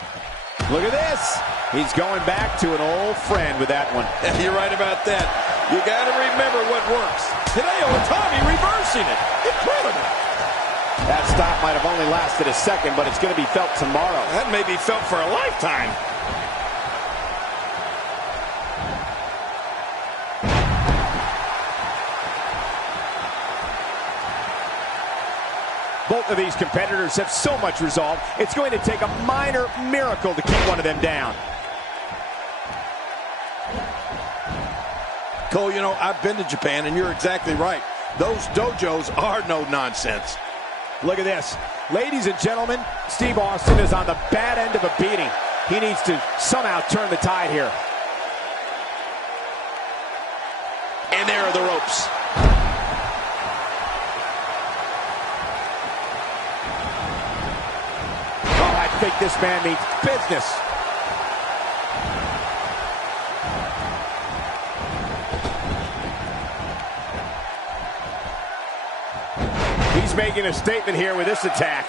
Look at this. He's going back to an old friend with that one. Yeah, you're right about that. You got to remember what works. Hideo Itami reversing it. Incredible. That stop might have only lasted a second, but it's going to be felt tomorrow. That may be felt for a lifetime. Both of these competitors have so much resolve, it's going to take a minor miracle to keep one of them down. Cole, you know, I've been to Japan, and you're exactly right. Those dojos are no nonsense. Look at this. Ladies and gentlemen, Steve Austin is on the bad end of a beating. He needs to somehow turn the tide here. And there are the ropes. Oh, I think this man means business. He's making a statement here with this attack.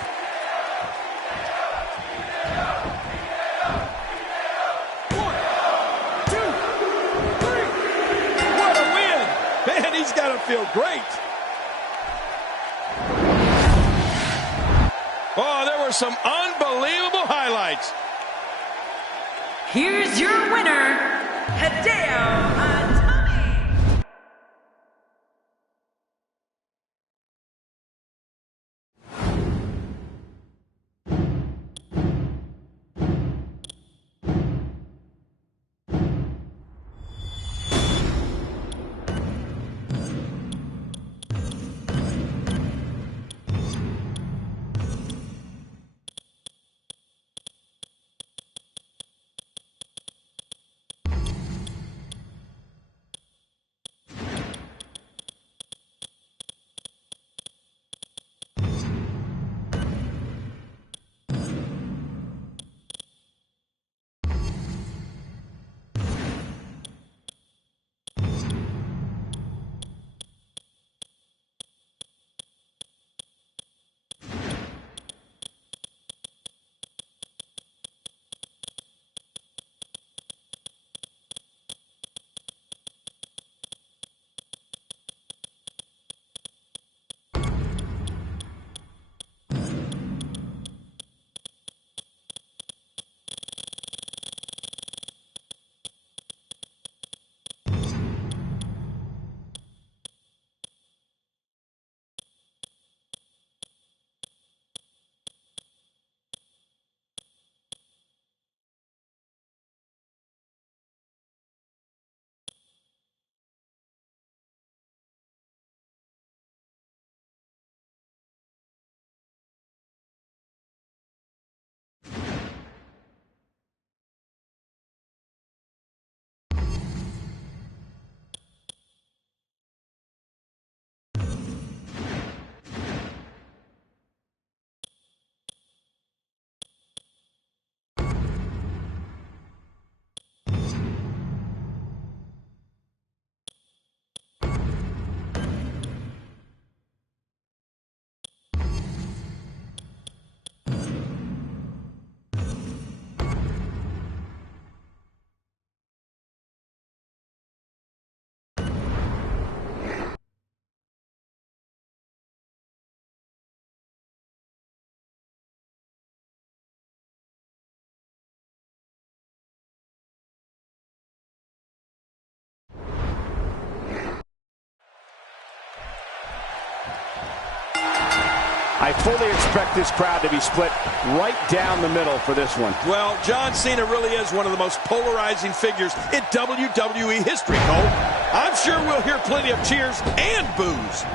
One, two, three. What a win! Man, he's got to feel great. Oh, there were some unbelievable highlights. Here's your winner, Hideo Itami. I fully expect this crowd to be split right down the middle for this one. Well, John Cena really is one of the most polarizing figures in WWE history, Cole. I'm sure we'll hear plenty of cheers and boos.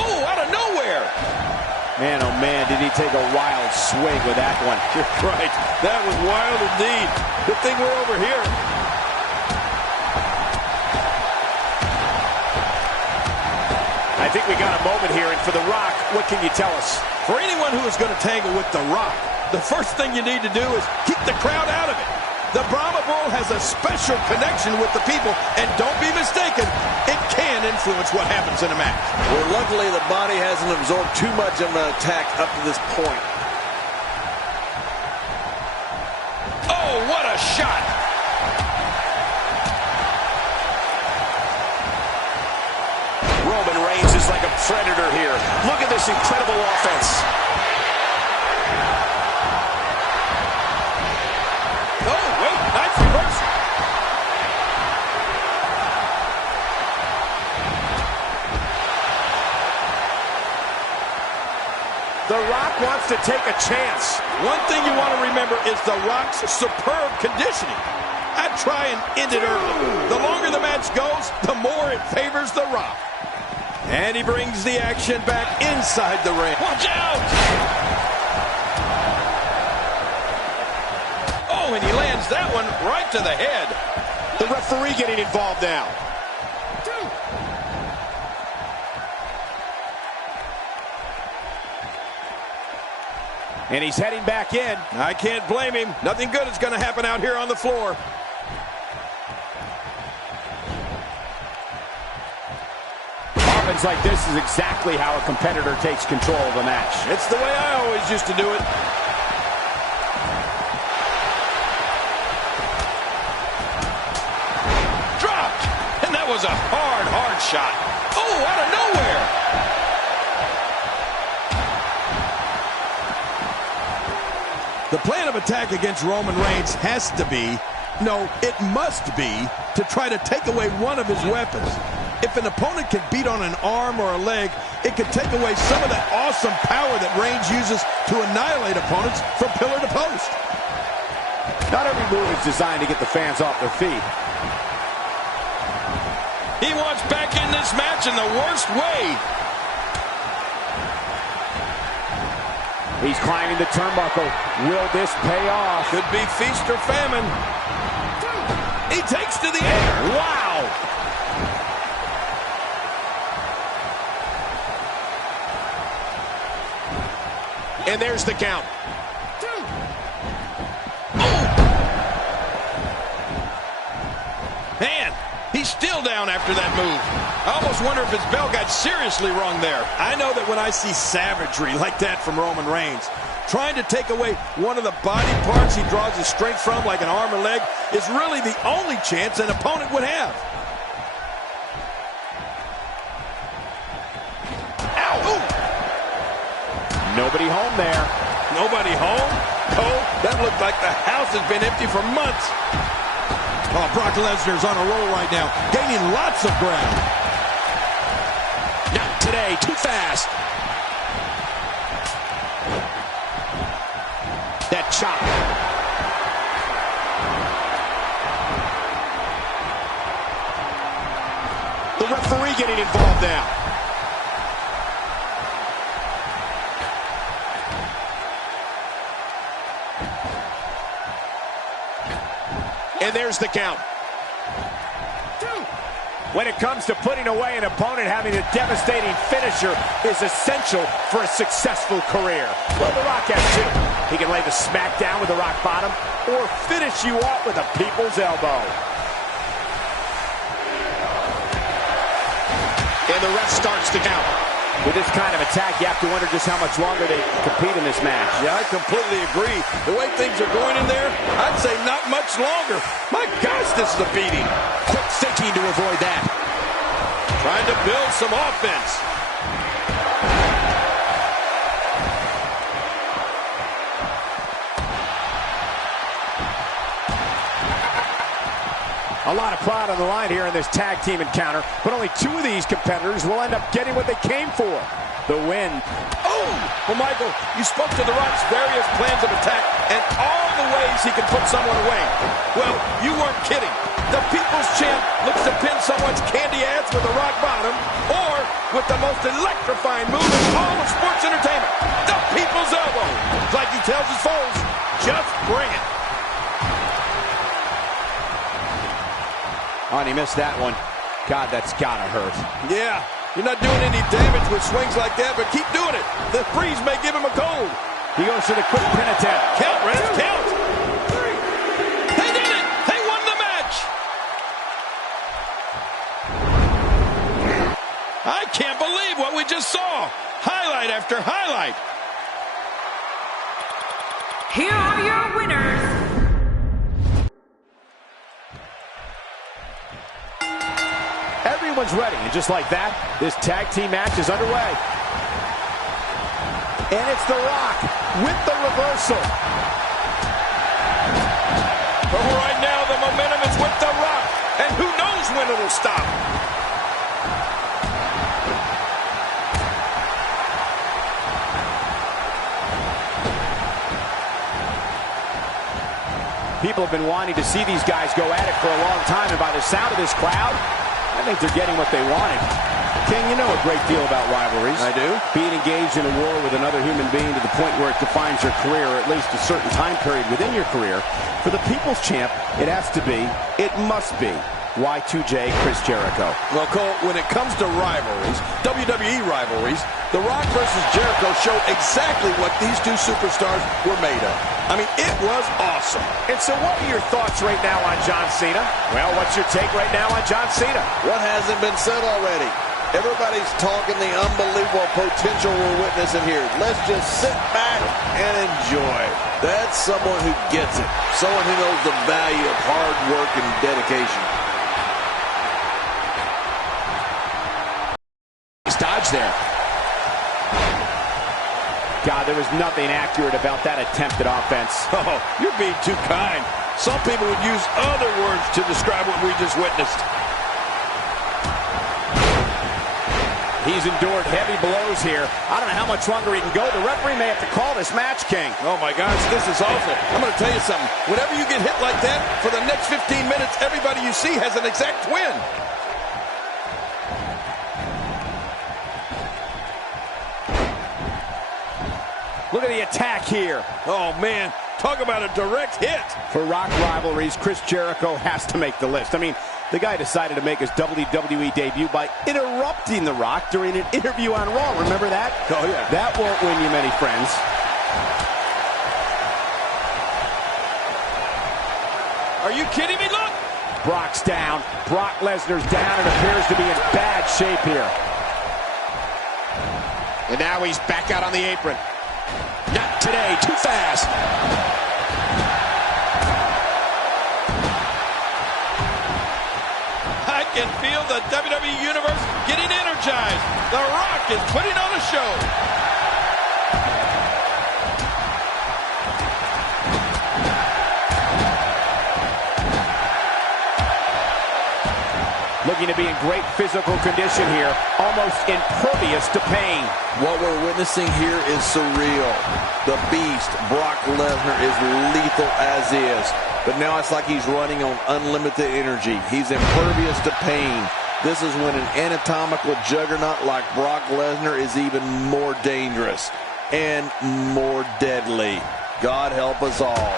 Oh, out of nowhere! Man, oh man, did he take a wild swing with that one. You're right. That was wild indeed. Good thing we're over here. I think we got a moment here, and for The Rock, what can you tell us? For anyone who is going to tangle with The Rock, the first thing you need to do is keep the crowd out of it. The Brahma Bull has a special connection with the people, and don't be mistaken, it can influence what happens in a match. Well, luckily the body hasn't absorbed too much of an attack up to this point. Oh, what a shot! Roman Reigns is like a predator here. Look at this incredible offense. Oh, wait, nice reversal. The Rock wants to take a chance. One thing you want to remember is The Rock's superb conditioning. I'd try and end it early. The longer the match goes, the more it favors The Rock. And he brings the action back inside the ring. Watch out! Oh, and he lands that one right to the head. The referee getting involved now. And he's heading back in. I can't blame him. Nothing good is going to happen out here on the floor. Offense like this is exactly how a competitor takes control of a match. It's the way I always used to do it. Dropped! And that was a hard shot. Oh, out of nowhere! The plan of attack against Roman Reigns has to be, no, it must be, to try to take away one of his weapons. If an opponent can beat on an arm or a leg, it can take away some of that awesome power that Reigns uses to annihilate opponents from pillar to post. Not every move is designed to get the fans off their feet. He wants back in this match in the worst way. He's climbing the turnbuckle. Will this pay off? Could be feast or famine. He takes to the air. Wow! And there's the count. Man, he's still down after that move. I almost wonder if his bell got seriously wrong there. I know that when I see savagery like that from Roman Reigns, trying to take away one of the body parts he draws his strength from, like an arm or leg, is really the only chance an opponent would have. Ow! Ooh. Nobody home there. Nobody home? Oh, that looked like the house has been empty for months. Oh, Brock Lesnar's on a roll right now, gaining lots of ground. Not today, too fast. That chop. The referee getting involved now. And there's the count. When it comes to putting away an opponent, having a devastating finisher is essential for a successful career. Well, The Rock has two. He can lay the smack down with the rock bottom or finish you off with a people's elbow. And the ref starts to count. With this kind of attack, you have to wonder just how much longer they compete in this match. Yeah, I completely agree. The way things are going in there, I'd say not much longer. My gosh, this is a beating. Quick thinking to avoid that. Trying to build some offense. A lot of pride on the line here in this tag team encounter, but only two of these competitors will end up getting what they came for. The win. Oh! Well, Michael, you spoke to The Rock's various plans of attack and all the ways he can put someone away. Well, you weren't kidding. The People's Champ looks to pin someone's candy ass with a rock bottom or with the most electrifying move in all of sports entertainment, the People's Elbow. Like he tells his foes, just bring it. Oh, and he missed that one. God, that's gotta hurt. Yeah, you're not doing any damage with swings like that, but keep doing it. The freeze may give him a cold. He goes for the quick pin attempt. Count, Rez, count. They did it. They won the match. I can't believe what we just saw. Highlight after highlight. Here are your winners. Everyone's ready, and just like that, this tag team match is underway. And it's The Rock with the reversal. But right now, the momentum is with The Rock, and who knows when it'll stop. People have been wanting to see these guys go at it for a long time, and by the sound of this crowd, I think they're getting what they wanted. King, you know a great deal about rivalries. I do. Being engaged in a war with another human being to the point where it defines your career, or at least a certain time period within your career. For the People's Champ, it has to be, it must be, Y2J Chris Jericho. Well, Cole, when it comes to rivalries, WWE rivalries, The Rock versus Jericho showed exactly what these two superstars were made of. I mean, it was awesome. And so what are your thoughts right now on John Cena? Well, what's your take right now on John Cena? What hasn't been said already? Everybody's talking the unbelievable potential we're witnessing here. Let's just sit back and enjoy. That's someone who gets it. Someone who knows the value of hard work and dedication. He's dodged there. God, there was nothing accurate about that attempted offense. Oh, you're being too kind. Some people would use other words to describe what we just witnessed. He's endured heavy blows here. I don't know how much longer he can go. The referee may have to call this match, King. Oh, my gosh, this is awful. I'm going to tell you something. Whenever you get hit like that, for the next 15 minutes, everybody you see has an exact twin. Look at the attack here. Oh, man, talk about a direct hit. For Rock rivalries, Chris Jericho has to make the list. I mean, the guy decided to make his WWE debut by interrupting The Rock during an interview on Raw. Remember that? Oh, yeah. That won't win you many friends. Are you kidding me? Look. Brock's down. Brock Lesnar's down and appears to be in bad shape here. And now he's back out on the apron. Not today. Too fast. I can feel the WWE Universe getting energized. The Rock is putting on a show. Looking to be in great physical condition here. Almost impervious to pain. What we're witnessing here is surreal. The Beast, Brock Lesnar, is lethal as is. But now it's like he's running on unlimited energy. He's impervious to pain. This is when an anatomical juggernaut like Brock Lesnar is even more dangerous and more deadly. God help us all.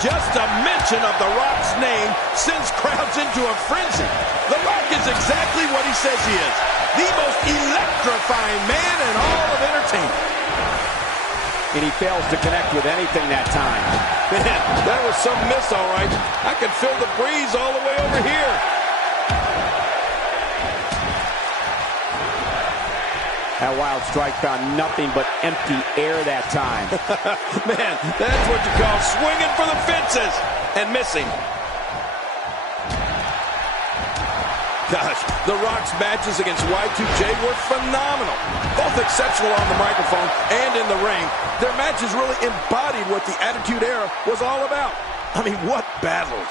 Just a mention of The Rock's name sends crowds into a frenzy. The Rock is exactly what he says he is. The most electrifying man in all of entertainment. And he fails to connect with anything that time. Man, that was some miss, all right. I can feel the breeze all the way over here. That wild strike found nothing but empty air that time. Man, that's what you call swinging for the fences and missing. Gosh, The Rock's matches against Y2J were phenomenal. Both exceptional on the microphone and in the ring. Their matches really embodied what the Attitude Era was all about. I mean, what battles.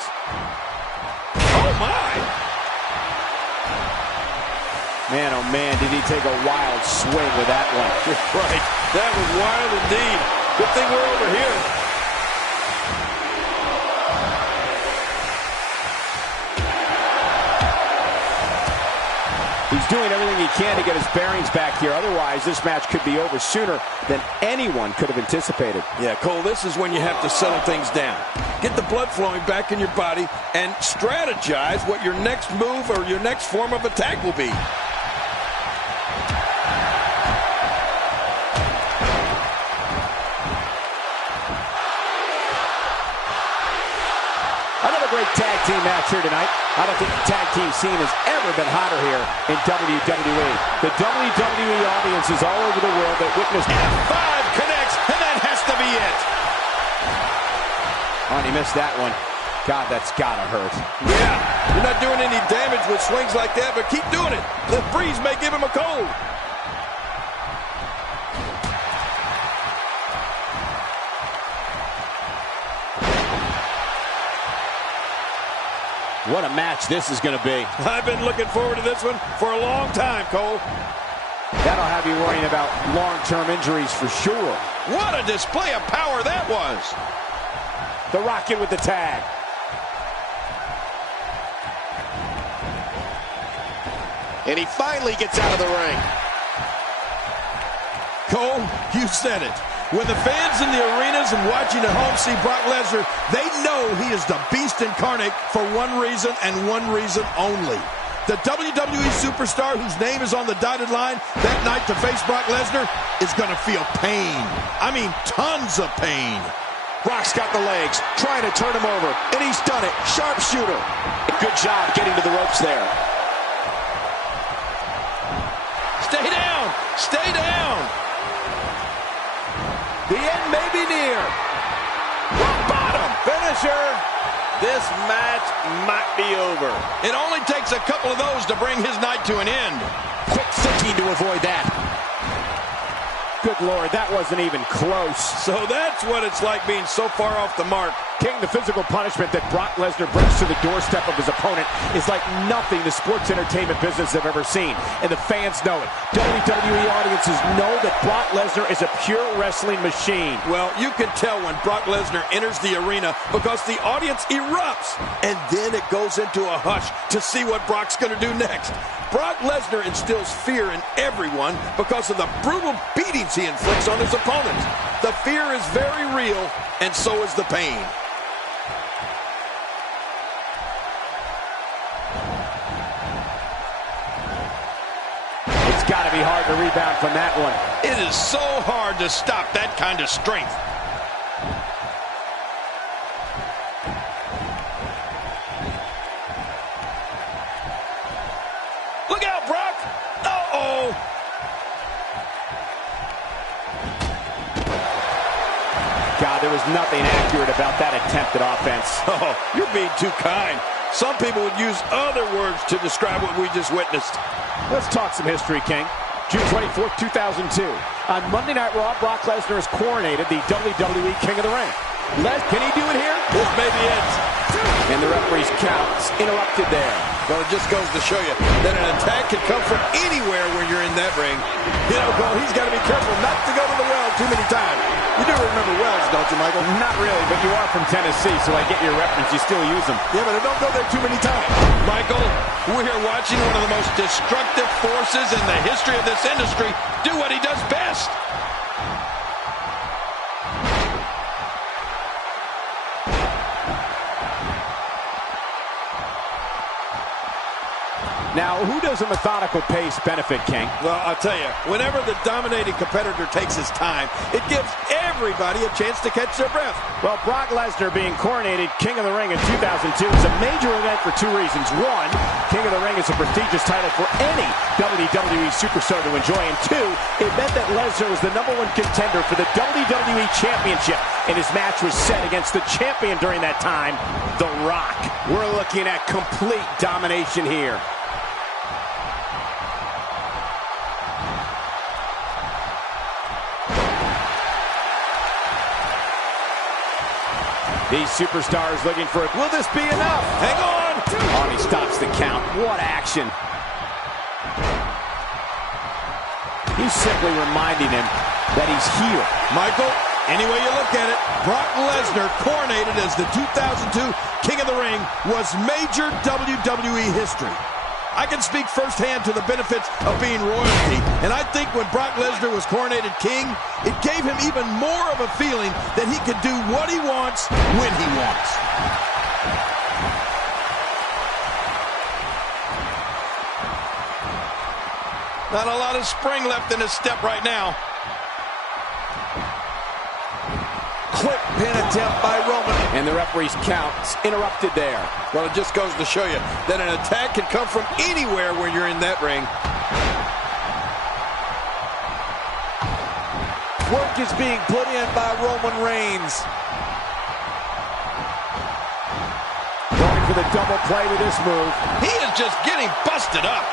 Oh, my. Man, oh man, did he take a wild swing with that one. Right. That was wild indeed. Good thing we're over here. He's doing everything he can to get his bearings back here. Otherwise, this match could be over sooner than anyone could have anticipated. Yeah, Cole, this is when you have to settle things down. Get the blood flowing back in your body and strategize what your next move or your next form of attack will be. Another great tag team match here tonight. I don't think the tag team scene has ever been hotter here in WWE. The WWE audiences all over the world that witnessed F5 connects, and that has to be it. Oh, and he missed that one. God, that's gotta hurt. Yeah, you're not doing any damage with swings like that, but keep doing it. The breeze may give him a cold. What a match this is going to be. I've been looking forward to this one for a long time, Cole. That'll have you worrying about long-term injuries for sure. What a display of power that was. The Rock in with the tag. And he finally gets out of the ring. Cole, you said it. When the fans in the arenas and watching at home see Brock Lesnar, they know he is the beast incarnate for one reason and one reason only. The WWE superstar whose name is on the dotted line that night to face Brock Lesnar is going to feel pain. I mean, tons of pain. Brock's got the legs, trying to turn him over, and he's done it. Sharpshooter. Good job getting to the ropes there. Stay down! Stay down! The end may be near. Rock bottom! Finisher. This match might be over. It only takes a couple of those to bring his night to an end. Quick thinking to avoid that. Good Lord, that wasn't even close. So that's what it's like being so far off the mark. King, the physical punishment that Brock Lesnar brings to the doorstep of his opponent is like nothing the sports entertainment business have ever seen. And the fans know it. WWE audiences know that Brock Lesnar is a pure wrestling machine. Well, you can tell when Brock Lesnar enters the arena because the audience erupts. And then it goes into a hush to see what Brock's going to do next. Brock Lesnar instills fear in everyone because of the brutal beatings he inflicts on his opponents. The fear is very real, and so is the pain. It's got to be hard to rebound from that one. It is so hard to stop that kind of strength. Look out, Brock! Uh-oh! God, there was nothing accurate about that attempted offense. Oh, you're being too kind. Some people would use other words to describe what we just witnessed. Let's talk some history, King. June 24th, 2002. On Monday Night Raw, Brock Lesnar is coronated the WWE King of the Ring. Can he do it here? This may be it. And the referee's count's interrupted there. Well, it just goes to show you that an attack can come from anywhere when you're in that ring. You know, Cole, he's got to be careful not to go to the well too many times. You do remember wells, don't you, Michael? Not really, but you are from Tennessee, so I get your reference. You still use them. Yeah, but don't go there too many times. Michael, we're here watching one of the most destructive forces in the history of this industry do what he does best. Now, who does a methodical pace benefit, King? Well, I'll tell you, whenever the dominating competitor takes his time, it gives everybody a chance to catch their breath. Well, Brock Lesnar being coronated King of the Ring in 2002 is a major event for two reasons. One, King of the Ring is a prestigious title for any WWE superstar to enjoy. And two, it meant that Lesnar was the #1 contender for the WWE Championship. And his match was set against the champion during that time, The Rock. We're looking at complete domination here. These superstars looking for it. Will this be enough? Hang on! Oh, he stops the count. What action. He's simply reminding him that he's here. Michael, any way you look at it, Brock Lesnar, coronated as the 2002 King of the Ring, was major WWE history. I can speak firsthand to the benefits of being royalty, and I think when Brock Lesnar was coronated king, it gave him even more of a feeling that he could do what he wants when he wants. Not a lot of spring left in his step right now. Quick pin attempt by Roman. And the referee's count's interrupted there. Well, it just goes to show you that an attack can come from anywhere when you're in that ring. Work is being put in by Roman Reigns. Going for the double play with this move. He is just getting busted up.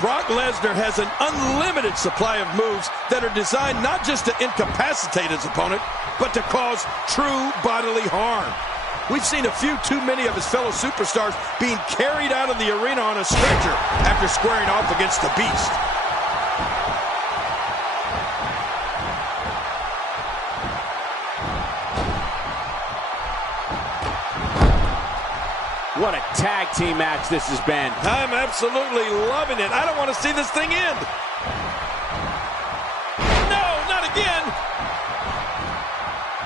Brock Lesnar has an unlimited supply of moves that are designed not just to incapacitate his opponent, but to cause true bodily harm. We've seen a few too many of his fellow superstars being carried out of the arena on a stretcher after squaring off against the Beast. What a tag team match this has been. I'm absolutely loving it. I don't want to see this thing end. No, not again.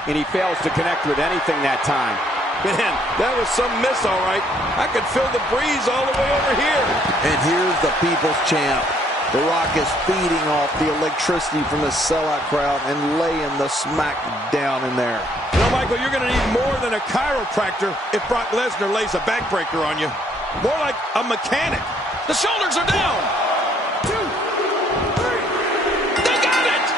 And he fails to connect with anything that time. Man, that was some miss, all right. I could feel the breeze all the way over here. And here's the People's Champ. The Rock is feeding off the electricity from the sellout crowd and laying the smack down in there. You know, Michael, you're going to need more than a chiropractor if Brock Lesnar lays a backbreaker on you. More like a mechanic. The shoulders are down. 2, 3. They got it!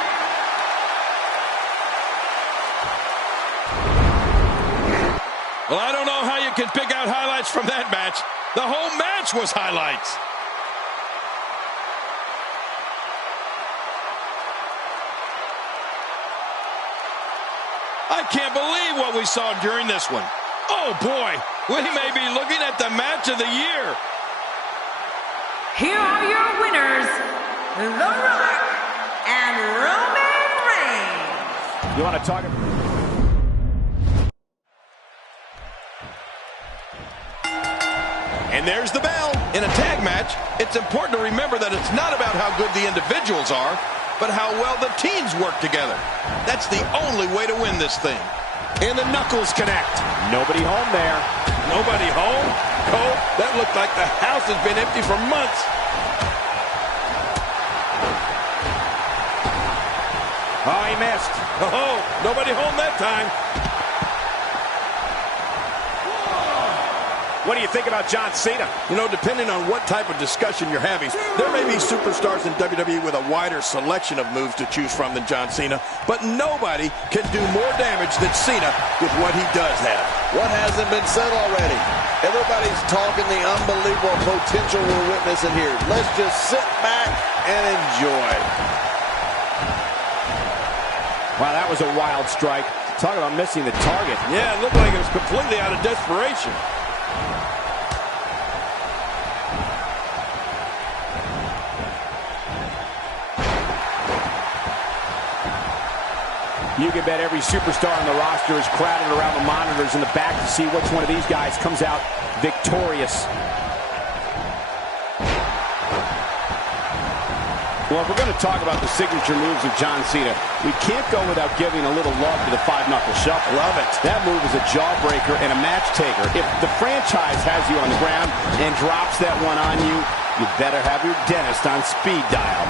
Well, I don't know how you can pick out highlights from that match. The whole match was highlights. I can't believe what we saw during this one. Oh, boy, we may be looking at the match of the year. Here are your winners, The Rock and Roman Reigns. You want to talk about... And there's the bell. In a tag match, it's important to remember that it's not about how good the individuals are, but how well the teams work together. That's the only way to win this thing. And the knuckles connect. Nobody home there. Nobody home? Cole, that looked like the house has been empty for months. Oh, he missed. Oh, nobody home that time. What do you think about John Cena? You know, depending on what type of discussion you're having, there may be superstars in WWE with a wider selection of moves to choose from than John Cena, but nobody can do more damage than Cena with what he does have. What hasn't been said already? Everybody's talking the unbelievable potential we're witnessing here. Let's just sit back and enjoy. Wow, that was a wild strike. Talk about missing the target. Yeah, it looked like it was completely out of desperation. You can bet every superstar on the roster is crowded around the monitors in the back to see which one of these guys comes out victorious. Well, if we're going to talk about the signature moves of John Cena, we can't go without giving a little love to the five-knuckle shuffle. Love it. That move is a jawbreaker and a match taker. If the franchise has you on the ground and drops that one on you, you better have your dentist on speed dial.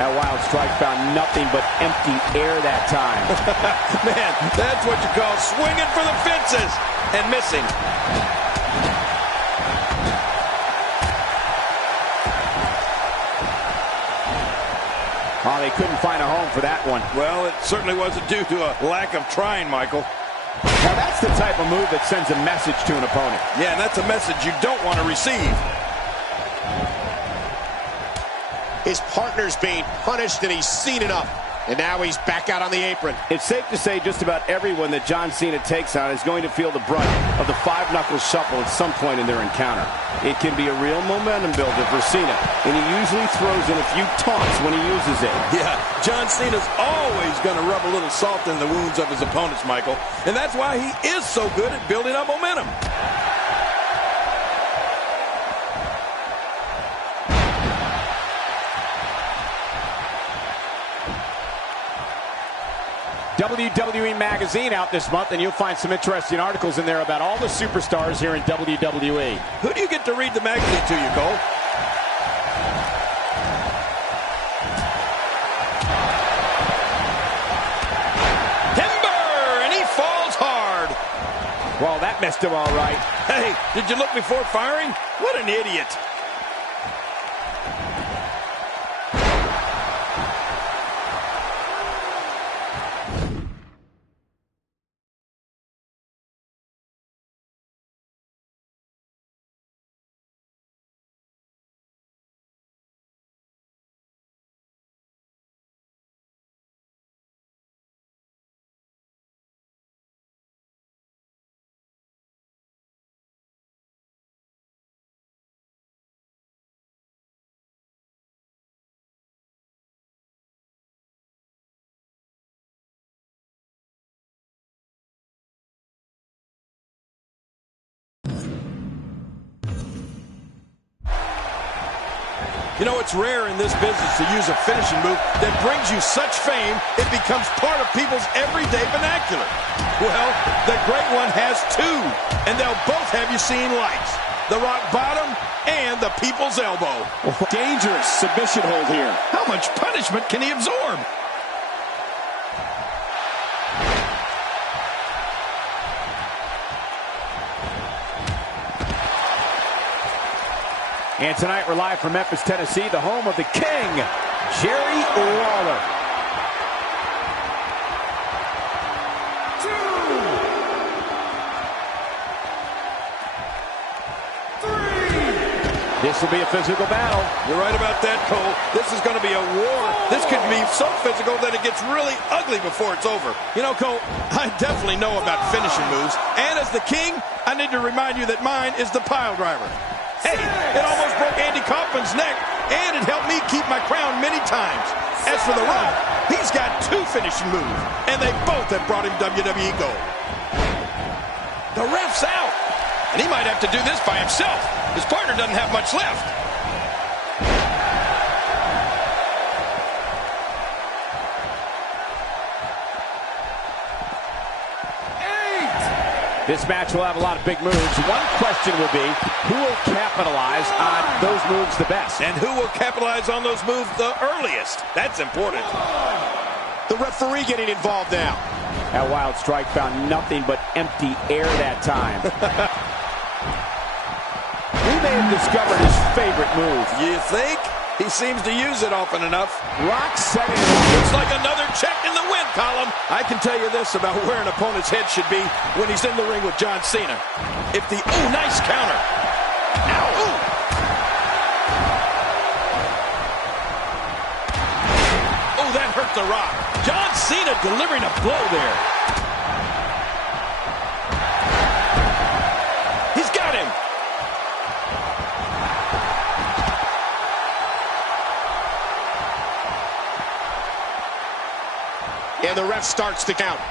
That wild strike found nothing but empty air that time. Man, that's what you call swinging for the fences and missing. Oh, they couldn't find a home for that one. Well, it certainly wasn't due to a lack of trying, Michael. Now, that's the type of move that sends a message to an opponent. Yeah, and that's a message you don't want to receive. His partner's being punished, and he's seen enough. And now he's back out on the apron. It's safe to say just about everyone that John Cena takes on is going to feel the brunt of the five-knuckle shuffle at some point in their encounter. It can be a real momentum builder for Cena, and he usually throws in a few taunts when he uses it. Yeah, John Cena's always going to rub a little salt in the wounds of his opponents, Michael. And that's why he is so good at building up momentum. WWE Magazine out this month, and you'll find some interesting articles in there about all the superstars here in WWE. Who do you get to read the magazine to you, Cole? Timber! And he falls hard. Well, that messed him all right. Hey, did you look before firing? What an idiot. You know, it's rare in this business to use a finishing move that brings you such fame, it becomes part of people's everyday vernacular. Well, the great one has two, and they'll both have you seeing lights. The rock bottom and the people's elbow. Dangerous submission hold here. How much punishment can he absorb? And tonight we're live from Memphis, Tennessee, the home of the King, Jerry Lawler. This will be a physical battle. You're right about that, Cole. This is going to be a war. This could be so physical that it gets really ugly before it's over. You know, Cole, I definitely know about finishing moves. And as the King, I need to remind you that mine is the pile driver. Hey, it almost broke Andy Kaufman's neck, and it helped me keep my crown many times. As for The Rock, he's got two finishing moves, and they both have brought him WWE gold. The ref's out, and he might have to do this by himself. His partner doesn't have much left. This match will have a lot of big moves. One question will be, who will capitalize on those moves the best? And who will capitalize on those moves the earliest? That's important. The referee getting involved now. That wild strike found nothing but empty air that time. We may have discovered his favorite move. You think? He seems to use it often enough. Rock setting it up. Looks like another check in the win column. I can tell you this about where an opponent's head should be when he's in the ring with John Cena. If the, oh, nice counter. Ow. Ooh. Oh, that hurt The Rock. John Cena delivering a blow there. He's got him. And the ref starts to count.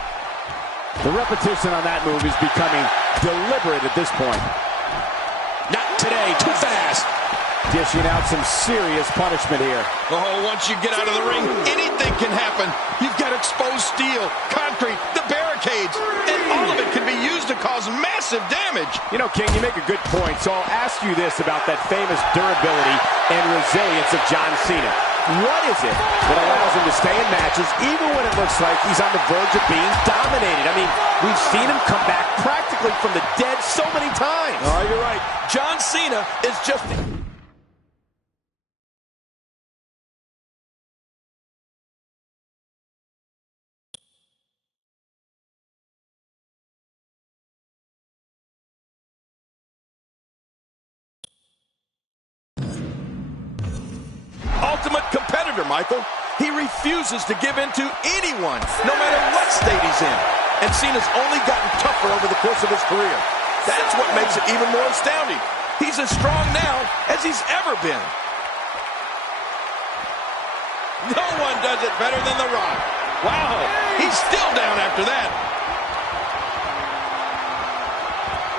The repetition on that move is becoming deliberate at this point. Not today, too fast. Dishing out some serious punishment here. Oh, once you get out of the ring, anything can happen. You've got exposed steel, concrete, the barricades, and all of it can be used to cause massive damage. You know, King, you make a good point, so I'll ask you this about that famous durability and resilience of John Cena. What is it that allows him to stay in matches even when it looks like he's on the verge of being dominated? I mean, we've seen him come back practically from the dead so many times. Oh, you're right. John Cena is just... ultimate competitor, Michael. He refuses to give in to anyone, no matter what state he's in. And Cena's only gotten tougher over the course of his career. That's what makes it even more astounding. He's as strong now as he's ever been. No one does it better than The Rock. Wow, he's still down after that.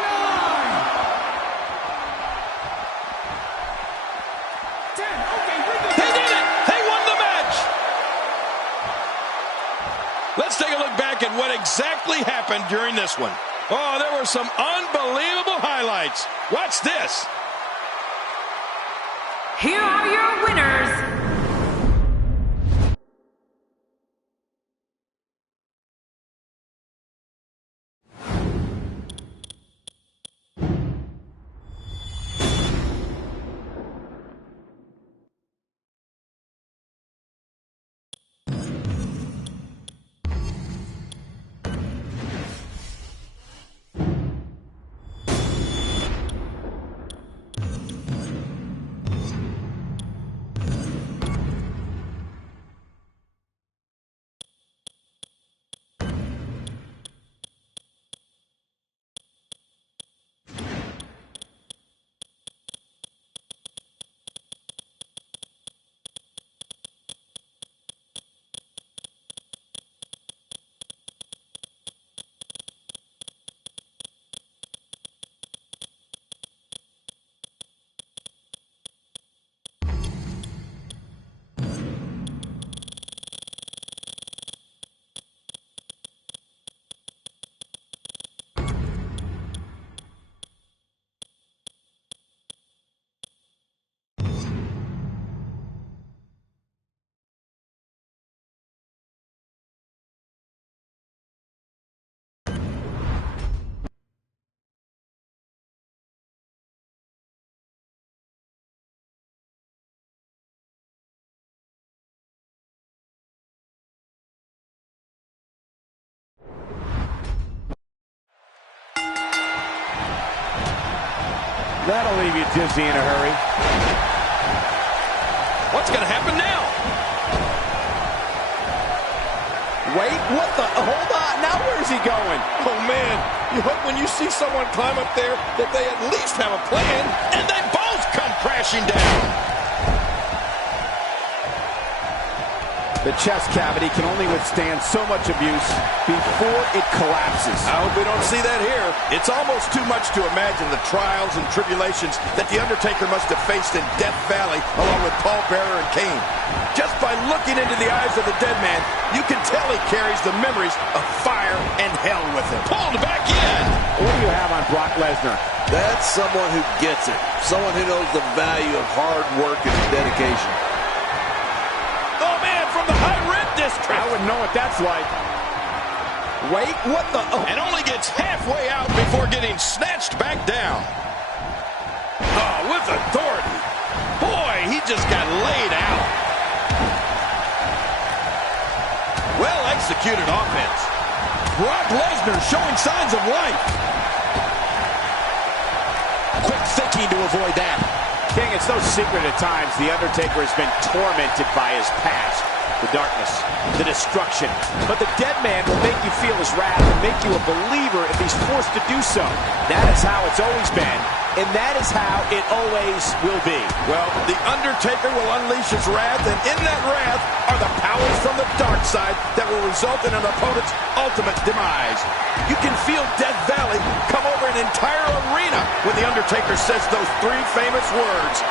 9, 10, okay, they did it! They won the match! Let's take a look back at what exactly happened during this one. Oh, there were some unbelievable highlights. Watch this. Here are your winners. That'll leave you dizzy in a hurry. What's going to happen now? Wait, what the? Hold on. Now where's he going? Oh, man. You hope when you see someone climb up there that they at least have a plan, and they both come crashing down. The chest cavity can only withstand so much abuse before it collapses. I hope we don't see that here. It's almost too much to imagine the trials and tribulations that The Undertaker must have faced in Death Valley along with Paul Bearer and Kane. Just by looking into the eyes of the dead man, you can tell he carries the memories of fire and hell with him. Pulled back in. What do you have on Brock Lesnar? That's someone who gets it. Someone who knows the value of hard work and dedication. Oh, man, from the high red district. I wouldn't know what that's like. Wait, what the? Oh. And only gets halfway out before getting snatched back down. Oh, with authority. Boy, he just got laid out. Well executed offense. Brock Lesnar showing signs of life. Quick thinking to avoid that. King, it's no secret at times The Undertaker has been tormented by his past. The darkness, the destruction. But the dead man will make you feel his wrath and make you a believer if he's forced to do so. That is how it's always been, and that is how it always will be. Well, The Undertaker will unleash his wrath, and in that wrath are the powers from the dark side that will result in an opponent's ultimate demise. You can feel Death Valley come over an entire arena when The Undertaker says those three famous words,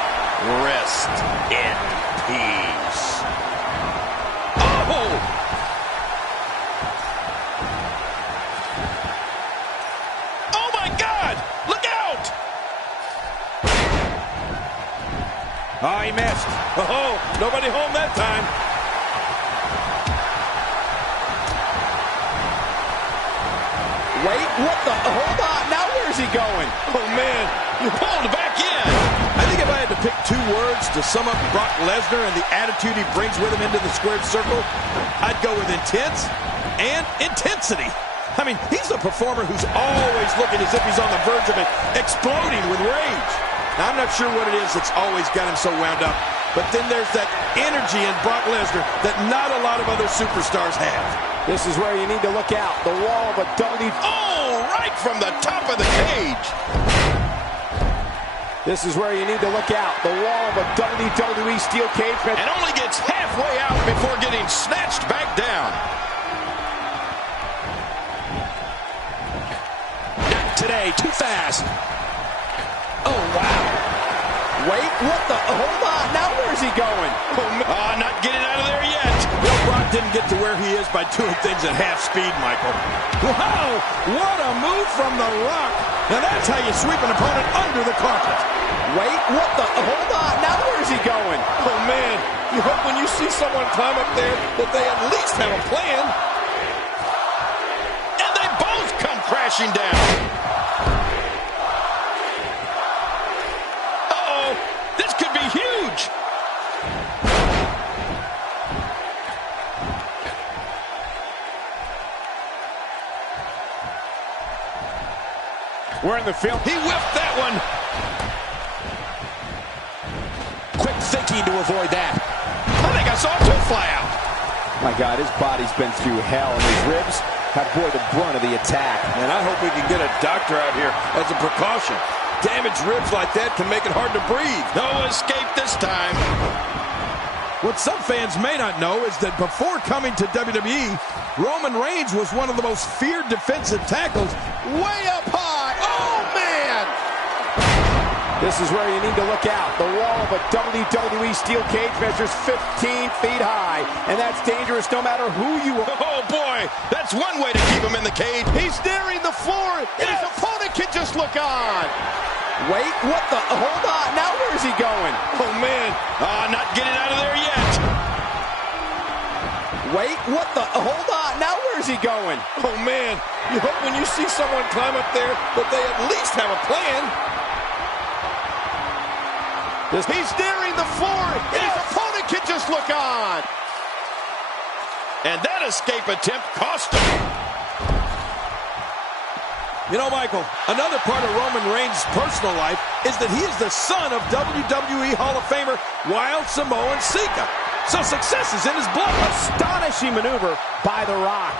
"Rest in peace." Oh! Oh my God! Look out! Oh, he missed. Oh, nobody home that time. Wait, what the? Hold on. Now where's he going? Oh, man, you pulled back in. I think if I had to pick two words to sum up Brock Lesnar and the attitude he brings with him into the squared circle, I'd go with intense and intensity. I mean, he's a performer who's always looking as if he's on the verge of it, exploding with rage. Now, I'm not sure what it is that's always got him so wound up, but then there's that energy in Brock Lesnar that not a lot of other superstars have. This is where you need to look out. The wall of a WWE. Oh, right from the top of the cage. This is where you need to look out. The wall of a WWE steel cage match. And only gets halfway out before getting snatched back down. Not today, too fast. Oh, wow. Wait, what the? Hold on. Now where's he going? Not getting out of there yet. Well, Brock didn't get to where he is by doing things at half speed, Michael. Wow, what a move from The Rock. Now that's how you sweep an opponent under the carpet. Wait, what the? Hold on. Now where's he going? Oh, man, you hope when you see someone climb up there that they at least have a plan. And they both come crashing down. This could be huge. We're in the field. He whiffed that one. Quick thinking to avoid that. I think I saw two fly out. My God, his body's been through hell, and his ribs have bore the brunt of the attack. And I hope we can get a doctor out here as a precaution. Damaged ribs like that can make it hard to breathe. No escape this time. What some fans may not know is that before coming to WWE, Roman Reigns was one of the most feared defensive tackles way up high. Oh, man! This is where you need to look out. The wall of a WWE steel cage measures 15 feet high, and that's dangerous no matter who you are. Oh, boy, that's one way to keep him in the cage. He's nearing the floor, and his opponent can just look on. Wait, what the? Hold on. Now where's he going? Oh, man. Not getting out of there yet. Wait, what the? Hold on. Now where's he going? Oh, man. You hope when you see someone climb up there that they at least have a plan. He's nearing the floor, and his opponent can just look on. And that escape attempt cost him. You know, Michael, another part of Roman Reigns' personal life is that he is the son of WWE Hall of Famer Wild Samoan Sika. So success is in his blood. Astonishing maneuver by The Rock.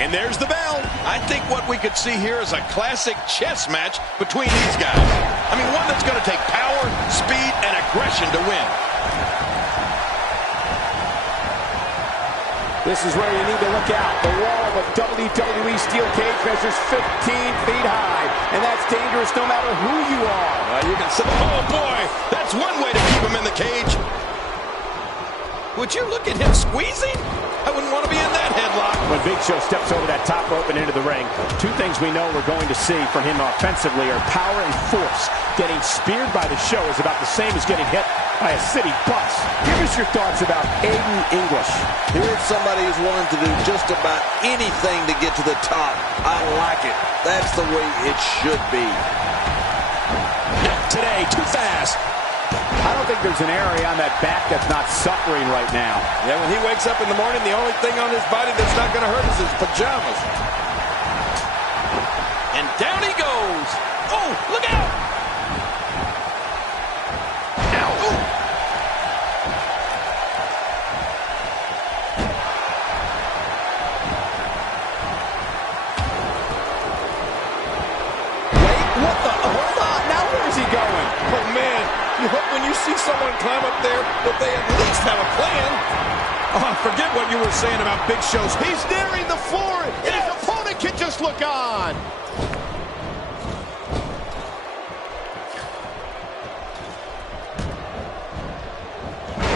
And there's the bell. I think what we could see here is a classic chess match between these guys. I mean, one that's going to take power, speed, and aggression to win. This is where you need to look out. The wall of a WWE steel cage measures 15 feet high, and that's dangerous no matter who you are. You can say, Oh, boy, that's one way to keep him in the cage. would you look at him squeezing? I wouldn't want to be in that headlock. When Big Show steps over that top rope and into the ring, two things we know we're going to see from him offensively are power and force. Getting speared by the Show is about the same as getting hit by a city bus. Give us your thoughts about Aiden English. Here's somebody who's willing to do just about anything to get to the top. I like it. That's the way it should be. today. Too fast. I don't think there's an area on that back that's not suffering right now. Yeah, when he wakes up in the morning, the only thing on his body that's not going to hurt is his pajamas. And down he goes. Oh, look out! Ow. Ooh. What the? Hold on. Now where's he going? Oh, man. You hope when you see someone climb up there that they at least have a plan. Oh, forget what you were saying about Big Show's. He's nearing the floor, and his opponent can just look on.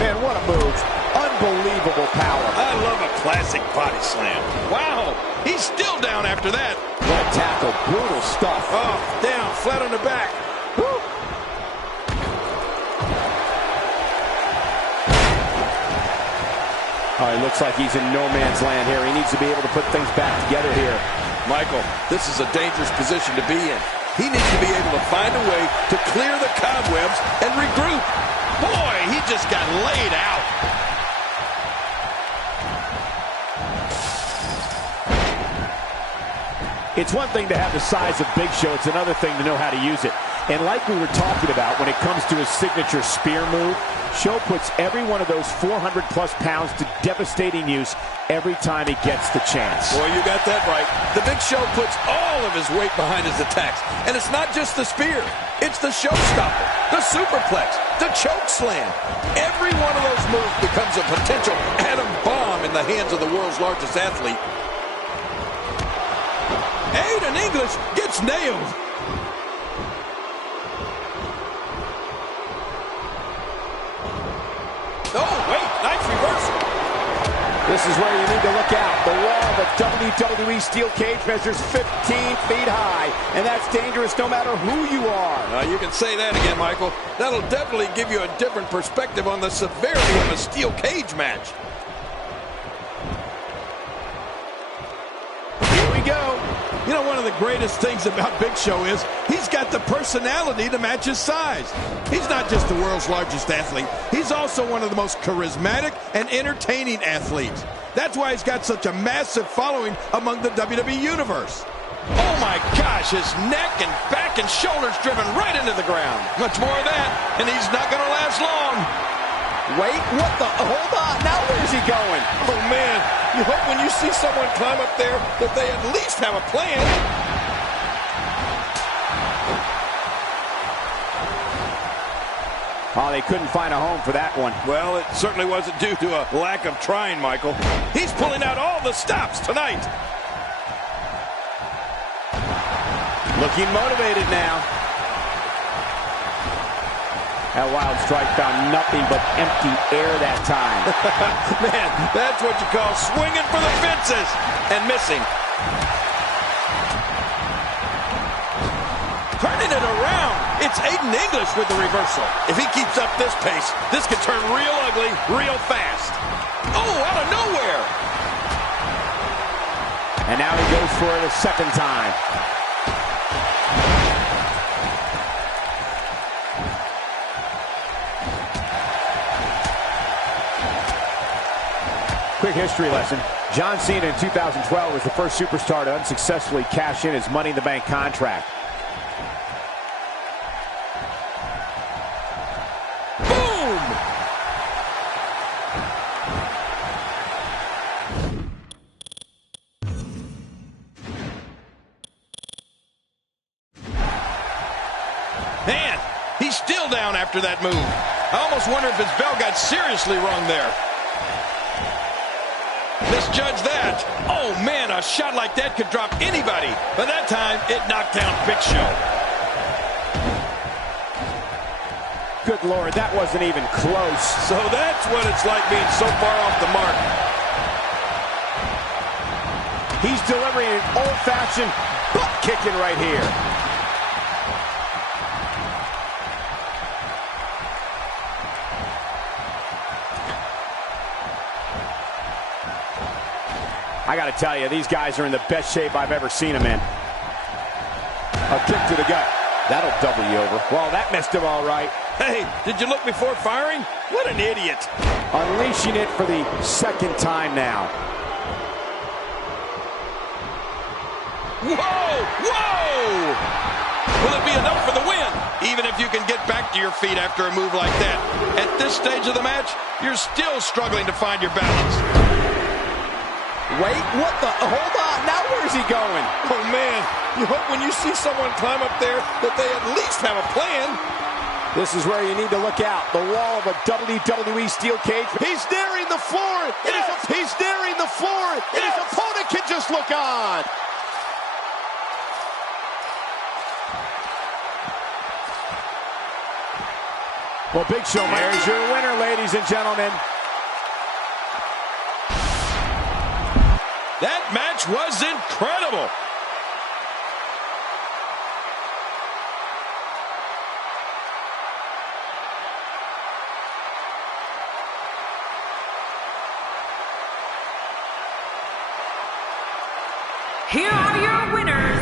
Man, what a move. Unbelievable power. I love a classic body slam. Wow, he's still down after that. What a tackle. Brutal stuff. Oh, down, flat on the back. Woo. Oh, it looks like he's in no man's land here. He needs to be able to put things back together here. Michael, this is a dangerous position to be in. He needs to be able to find a way to clear the cobwebs and regroup. Boy, he just got laid out. It's one thing to have the size of Big Show. It's another thing to know how to use it. And like we were talking about, when it comes to his signature spear move, Show puts every one of those 400-plus pounds to devastating use every time he gets the chance. Boy, you got that right. The Big Show puts all of his weight behind his attacks. And it's not just the spear. It's the showstopper, the superplex, the choke slam. Every one of those moves becomes a potential atom bomb in the hands of the world's largest athlete. Aiden English gets nailed. Oh, wait, nice reversal. This is where you need to look out. The wall of WWE steel cage measures 15 feet high, and that's dangerous no matter who you are. You can say that again, Michael. That'll definitely give you a different perspective on the severity of a steel cage match. Here we go. You know, one of the greatest things about Big Show is he's got the personality to match his size. He's not just the world's largest athlete. He's also one of the most charismatic and entertaining athletes. That's why he's got such a massive following among the WWE Universe. Oh, my gosh, his neck and back and shoulders driven right into the ground. Much more of that, and he's not going to last long. Wait, what the? Hold on. Now where's he going? Oh, man. You hope when you see someone climb up there that they at least have a plan. Oh, they couldn't find a home for that one. Well, it certainly wasn't due to a lack of trying, Michael. He's pulling out all the stops tonight. Looking motivated now. That wild strike found nothing but empty air that time. Man, that's what you call swinging for the fences and missing. Turning it around. It's Aiden English with the reversal. If he keeps up this pace, this could turn real ugly real fast. Oh, out of nowhere. And now he goes for it a second time. Quick history lesson. John Cena in 2012 was the first superstar to unsuccessfully cash in his Money in the Bank contract. Boom! Man, he's still down after that move. I almost wonder if his bell got seriously wrong there. Misjudge that. Oh, man, a shot like that could drop anybody. But that time, it knocked down Big Show. Good Lord, that wasn't even close. So that's what it's like being so far off the mark. He's delivering an old-fashioned butt kicking right here. I got to tell you, these guys are in the best shape I've ever seen them in. A kick to the gut. That'll double you over. Well, that missed him all right. Hey, did you look before firing? What an idiot. Unleashing it for the second time now. Whoa! Whoa! Will it be enough for the win? Even if you can get back to your feet after a move like that. At this stage of the match, you're still struggling to find your balance. Wait, what the? Hold on. Now where's he going? Oh, man. You hope when you see someone climb up there that they at least have a plan. This is where you need to look out. The wall of a WWE steel cage. He's nearing the floor. Yes. He's nearing the floor. Yes. And his opponent can just look on. Well, Big Show, there's your winner, ladies and gentlemen. That match was incredible. Here are your winners.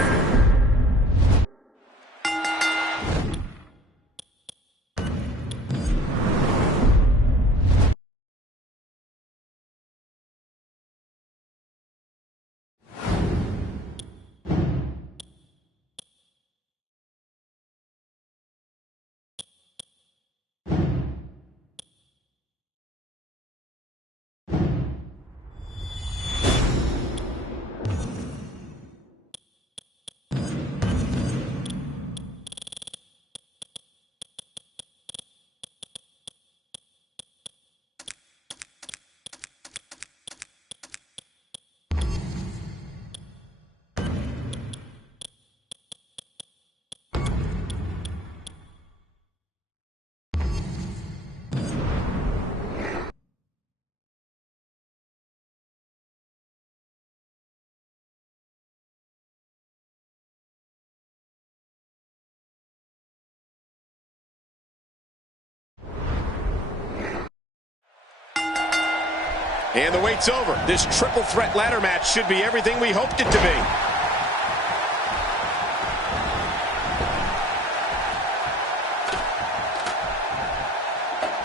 And the wait's over. This triple threat ladder match should be everything we hoped it to be.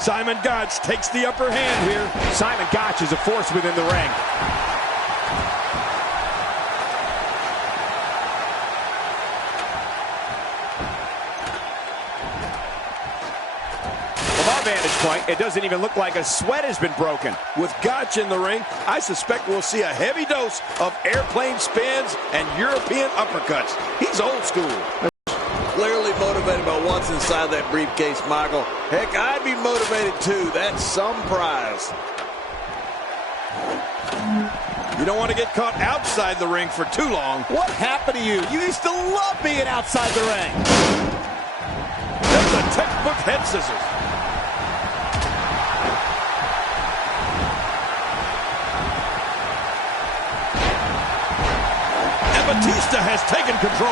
Simon Gotch takes the upper hand here. Simon Gotch is a force within the ring. Vantage point, it doesn't even look like a sweat has been broken. With Gotch in the ring, I suspect we'll see a heavy dose of airplane spins and European uppercuts. He's old school. Clearly motivated by what's inside that briefcase, Michael. Heck, I'd be motivated too. That's some prize. You don't want to get caught outside the ring for too long. What happened to you? You used to love being outside the ring. That's a textbook head scissors. Batista has taken control.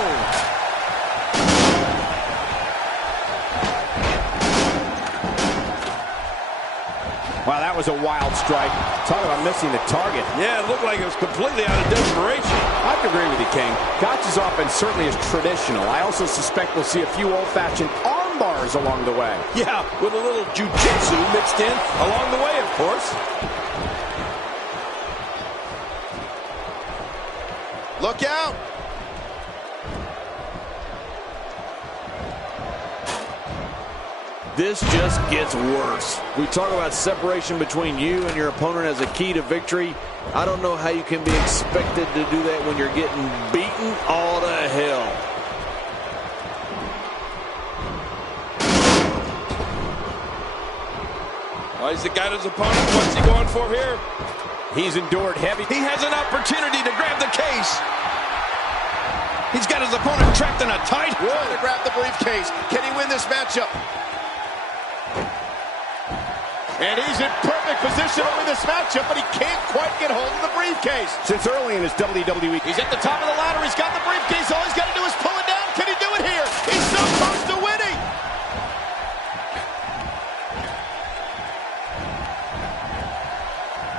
Wow, that was a wild strike. Talk about missing the target. Yeah, it looked like it was completely out of desperation. I have to agree with you, King. Gotch's offense certainly is traditional. I also suspect we'll see a few old-fashioned arm bars along the way. Yeah, with a little jiu-jitsu mixed in along the way, of course. Look out! This just gets worse. We talk about separation between you and your opponent as a key to victory. I don't know how you can be expected to do that when you're getting beaten all to hell. Oh, he's got his opponent. What's he going for here? He's endured heavy. He has an opportunity to grab the case. He's got his opponent trapped in a tight. Trying to grab the briefcase. Can he win this matchup? And he's in perfect position to win this matchup, but he can't quite get hold of the briefcase. Since early in his WWE. He's at the top of the ladder. He's got the briefcase. All he's got to do is pull it down. Can he do it here? He's so close to winning.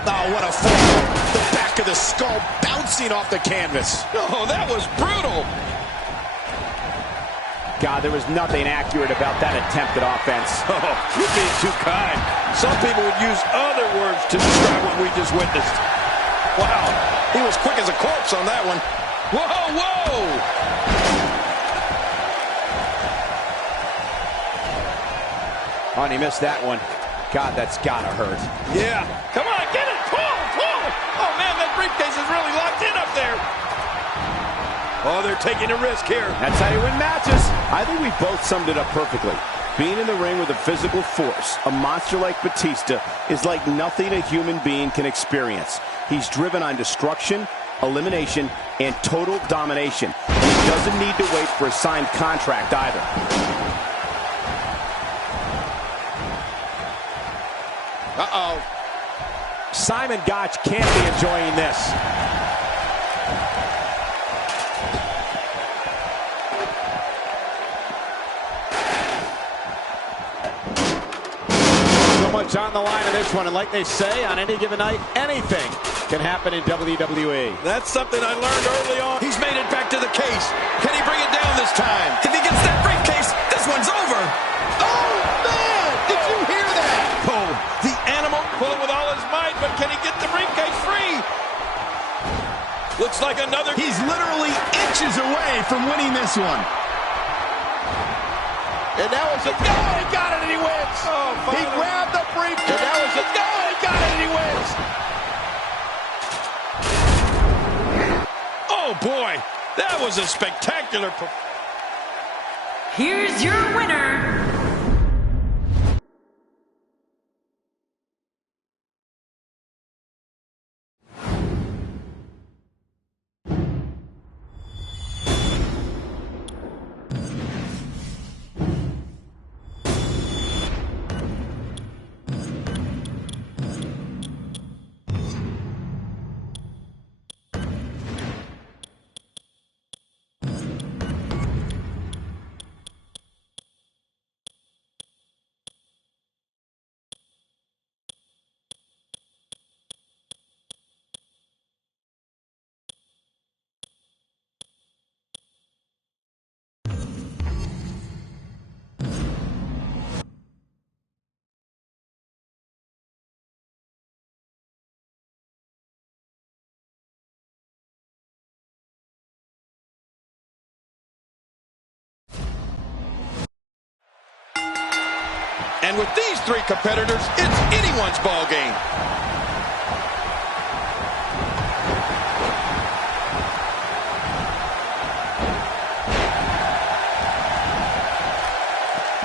Oh, what a fall. The back of the skull bouncing off the canvas. Oh, that was brutal. God, there was nothing accurate about that attempted offense. Oh, you're being too kind. Some people would use other words to describe what we just witnessed. Wow, he was quick as a corpse on that one. Whoa, whoa! Oh, and he missed that one. God, that's gotta hurt. Yeah, come on, get it, pull, pull! Oh man, that briefcase is really locked in up there. Oh, they're taking a risk here. That's how you win matches. I think we both summed it up perfectly. Being in the ring with a physical force, a monster like Batista, is like nothing a human being can experience. He's driven on destruction, elimination, and total domination. And he doesn't need to wait for a signed contract either. Uh-oh. Simon Gotch can't be enjoying this. So much on the line in this one, and like they say, on any given night, anything can happen in WWE. That's something I learned early on. He's made it back to the case. Can he bring it down this time? If he gets that briefcase, this one's over. Oh, man! Did you hear that? Oh, the animal pulling with all his might, but can he get the briefcase free? Looks like another... He's literally inches away from winning this one. And that was a go, and he got it, and he wins. Oh, he grabbed the briefcase. And that was a go, and he got it, and he wins. Oh, boy. That was a spectacular performance. Here's your winner, And with these three competitors, it's anyone's ball game.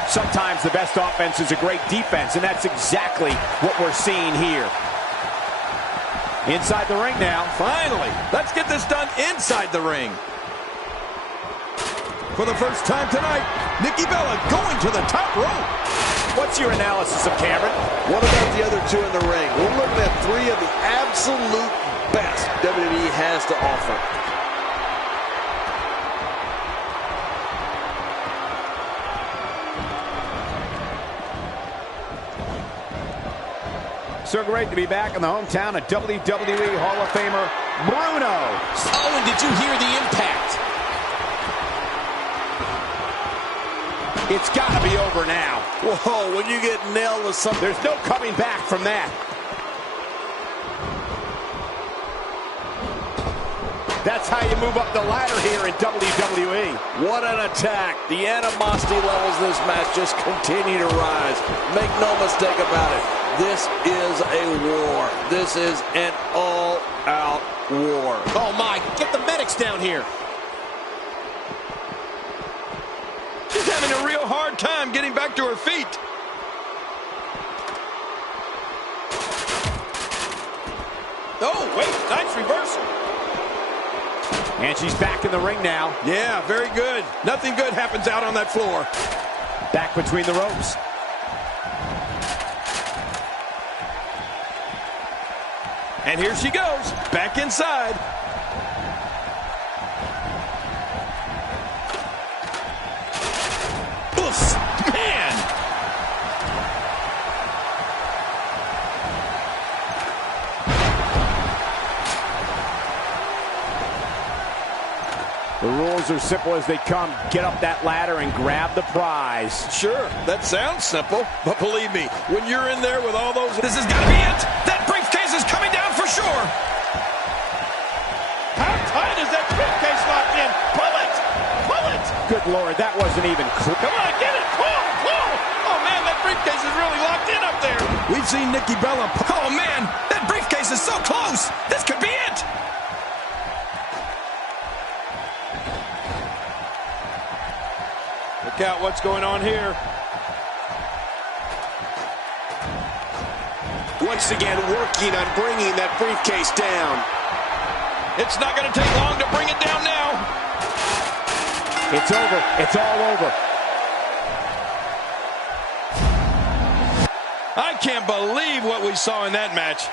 Sometimes the best offense is a great defense, and that's exactly what we're seeing here. Inside the ring now. Finally, let's get this done inside the ring. For the first time tonight, Nikki Bella going to the top rope. What's your analysis of Cameron? What about the other two in the ring? We're looking at three of the absolute best WWE has to offer. So great to be back in the hometown of WWE Hall of Famer Bruno. Oh, and did you hear the impact? It's got to be over now. Whoa, when you get nailed with something. There's no coming back from that. That's how you move up the ladder here in WWE. What an attack. The animosity levels in this match just continue to rise. Make no mistake about it. This is a war. This is an all-out war. Oh, my. Get the medics down here. She's having a real hard time getting back to her feet. Oh, wait, nice reversal. And she's back in the ring now. Yeah, very good. Nothing good happens out on that floor. Back between the ropes. And here she goes, back inside. Man! The rules are simple as they come. Get up that ladder and grab the prize. Sure, that sounds simple, but believe me, when you're in there with all those... This has got to be it. That briefcase is coming down for sure. How tight is that briefcase locked in? Pull it! Pull it! Good Lord, that wasn't even close. Come on, get it! Pull! Pull! Oh, man, that briefcase is really locked in up there. We've seen Nikki Bella... Oh, man, that briefcase is so close. This could be it. Look out what's going on here. Once again, working on bringing that briefcase down. It's not going to take long to bring it down now. It's over. It's all over. I can't believe what we saw in that match.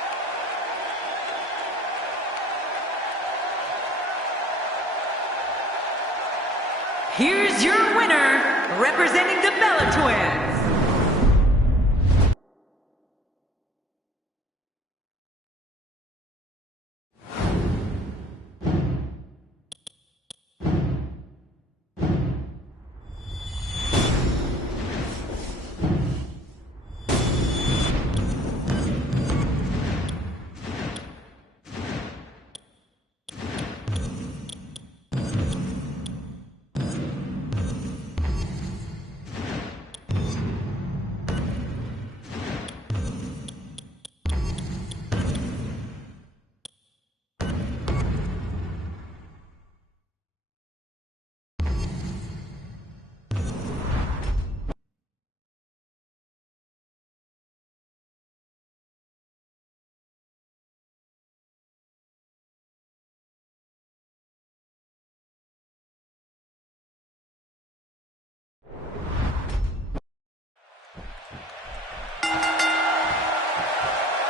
Here's your winner, representing the Bella Twins.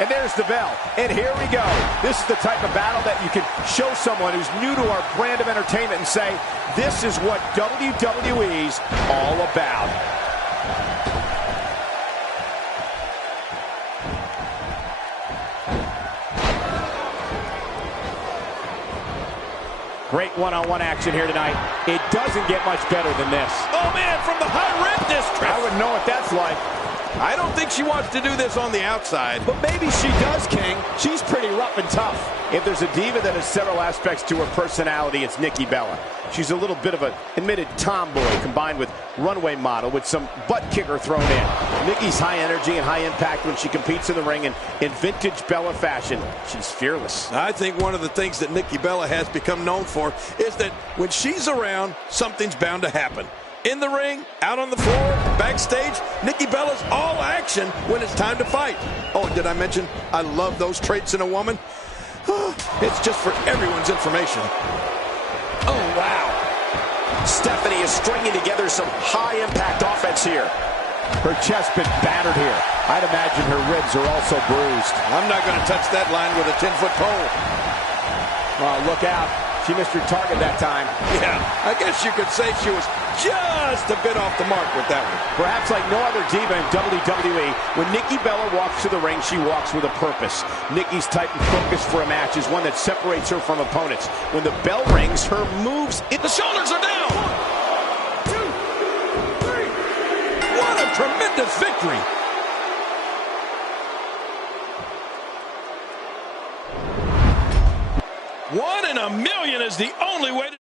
And there's the bell. And here we go. This is the type of battle that you can show someone who's new to our brand of entertainment and say, this is what WWE's all about. Great one-on-one action here tonight. It doesn't get much better than this. Oh, man, from the high rim district. I wouldn't know what that's like. I don't think she wants to do this on the outside. But maybe she does, King. She's pretty rough and tough. If there's a diva that has several aspects to her personality, it's Nikki Bella. She's a little bit of an admitted tomboy combined with runway model with some butt kicker thrown in. Nikki's high energy and high impact when she competes in the ring, and in vintage Bella fashion, she's fearless. I think one of the things that Nikki Bella has become known for is that when she's around, something's bound to happen. In the ring, out on the floor, backstage, Nikki Bella's all action when it's time to fight. Oh, and did I mention I love those traits in a woman? It's just for everyone's information. Oh, wow. Stephanie is stringing together some high-impact offense here. Her chest been battered here. I'd imagine her ribs are also bruised. I'm not going to touch that line with a 10-foot pole. Oh, look out. She missed her target that time. Yeah, I guess you could say she was just a bit off the mark with that one. Perhaps like no other diva in WWE, when Nikki Bella walks to the ring, she walks with a purpose. Nikki's type of focus for a match is one that separates her from opponents. When the bell rings, her moves... The shoulders are down. 1, 2, 3. What a tremendous victory. One in a million is the only way to...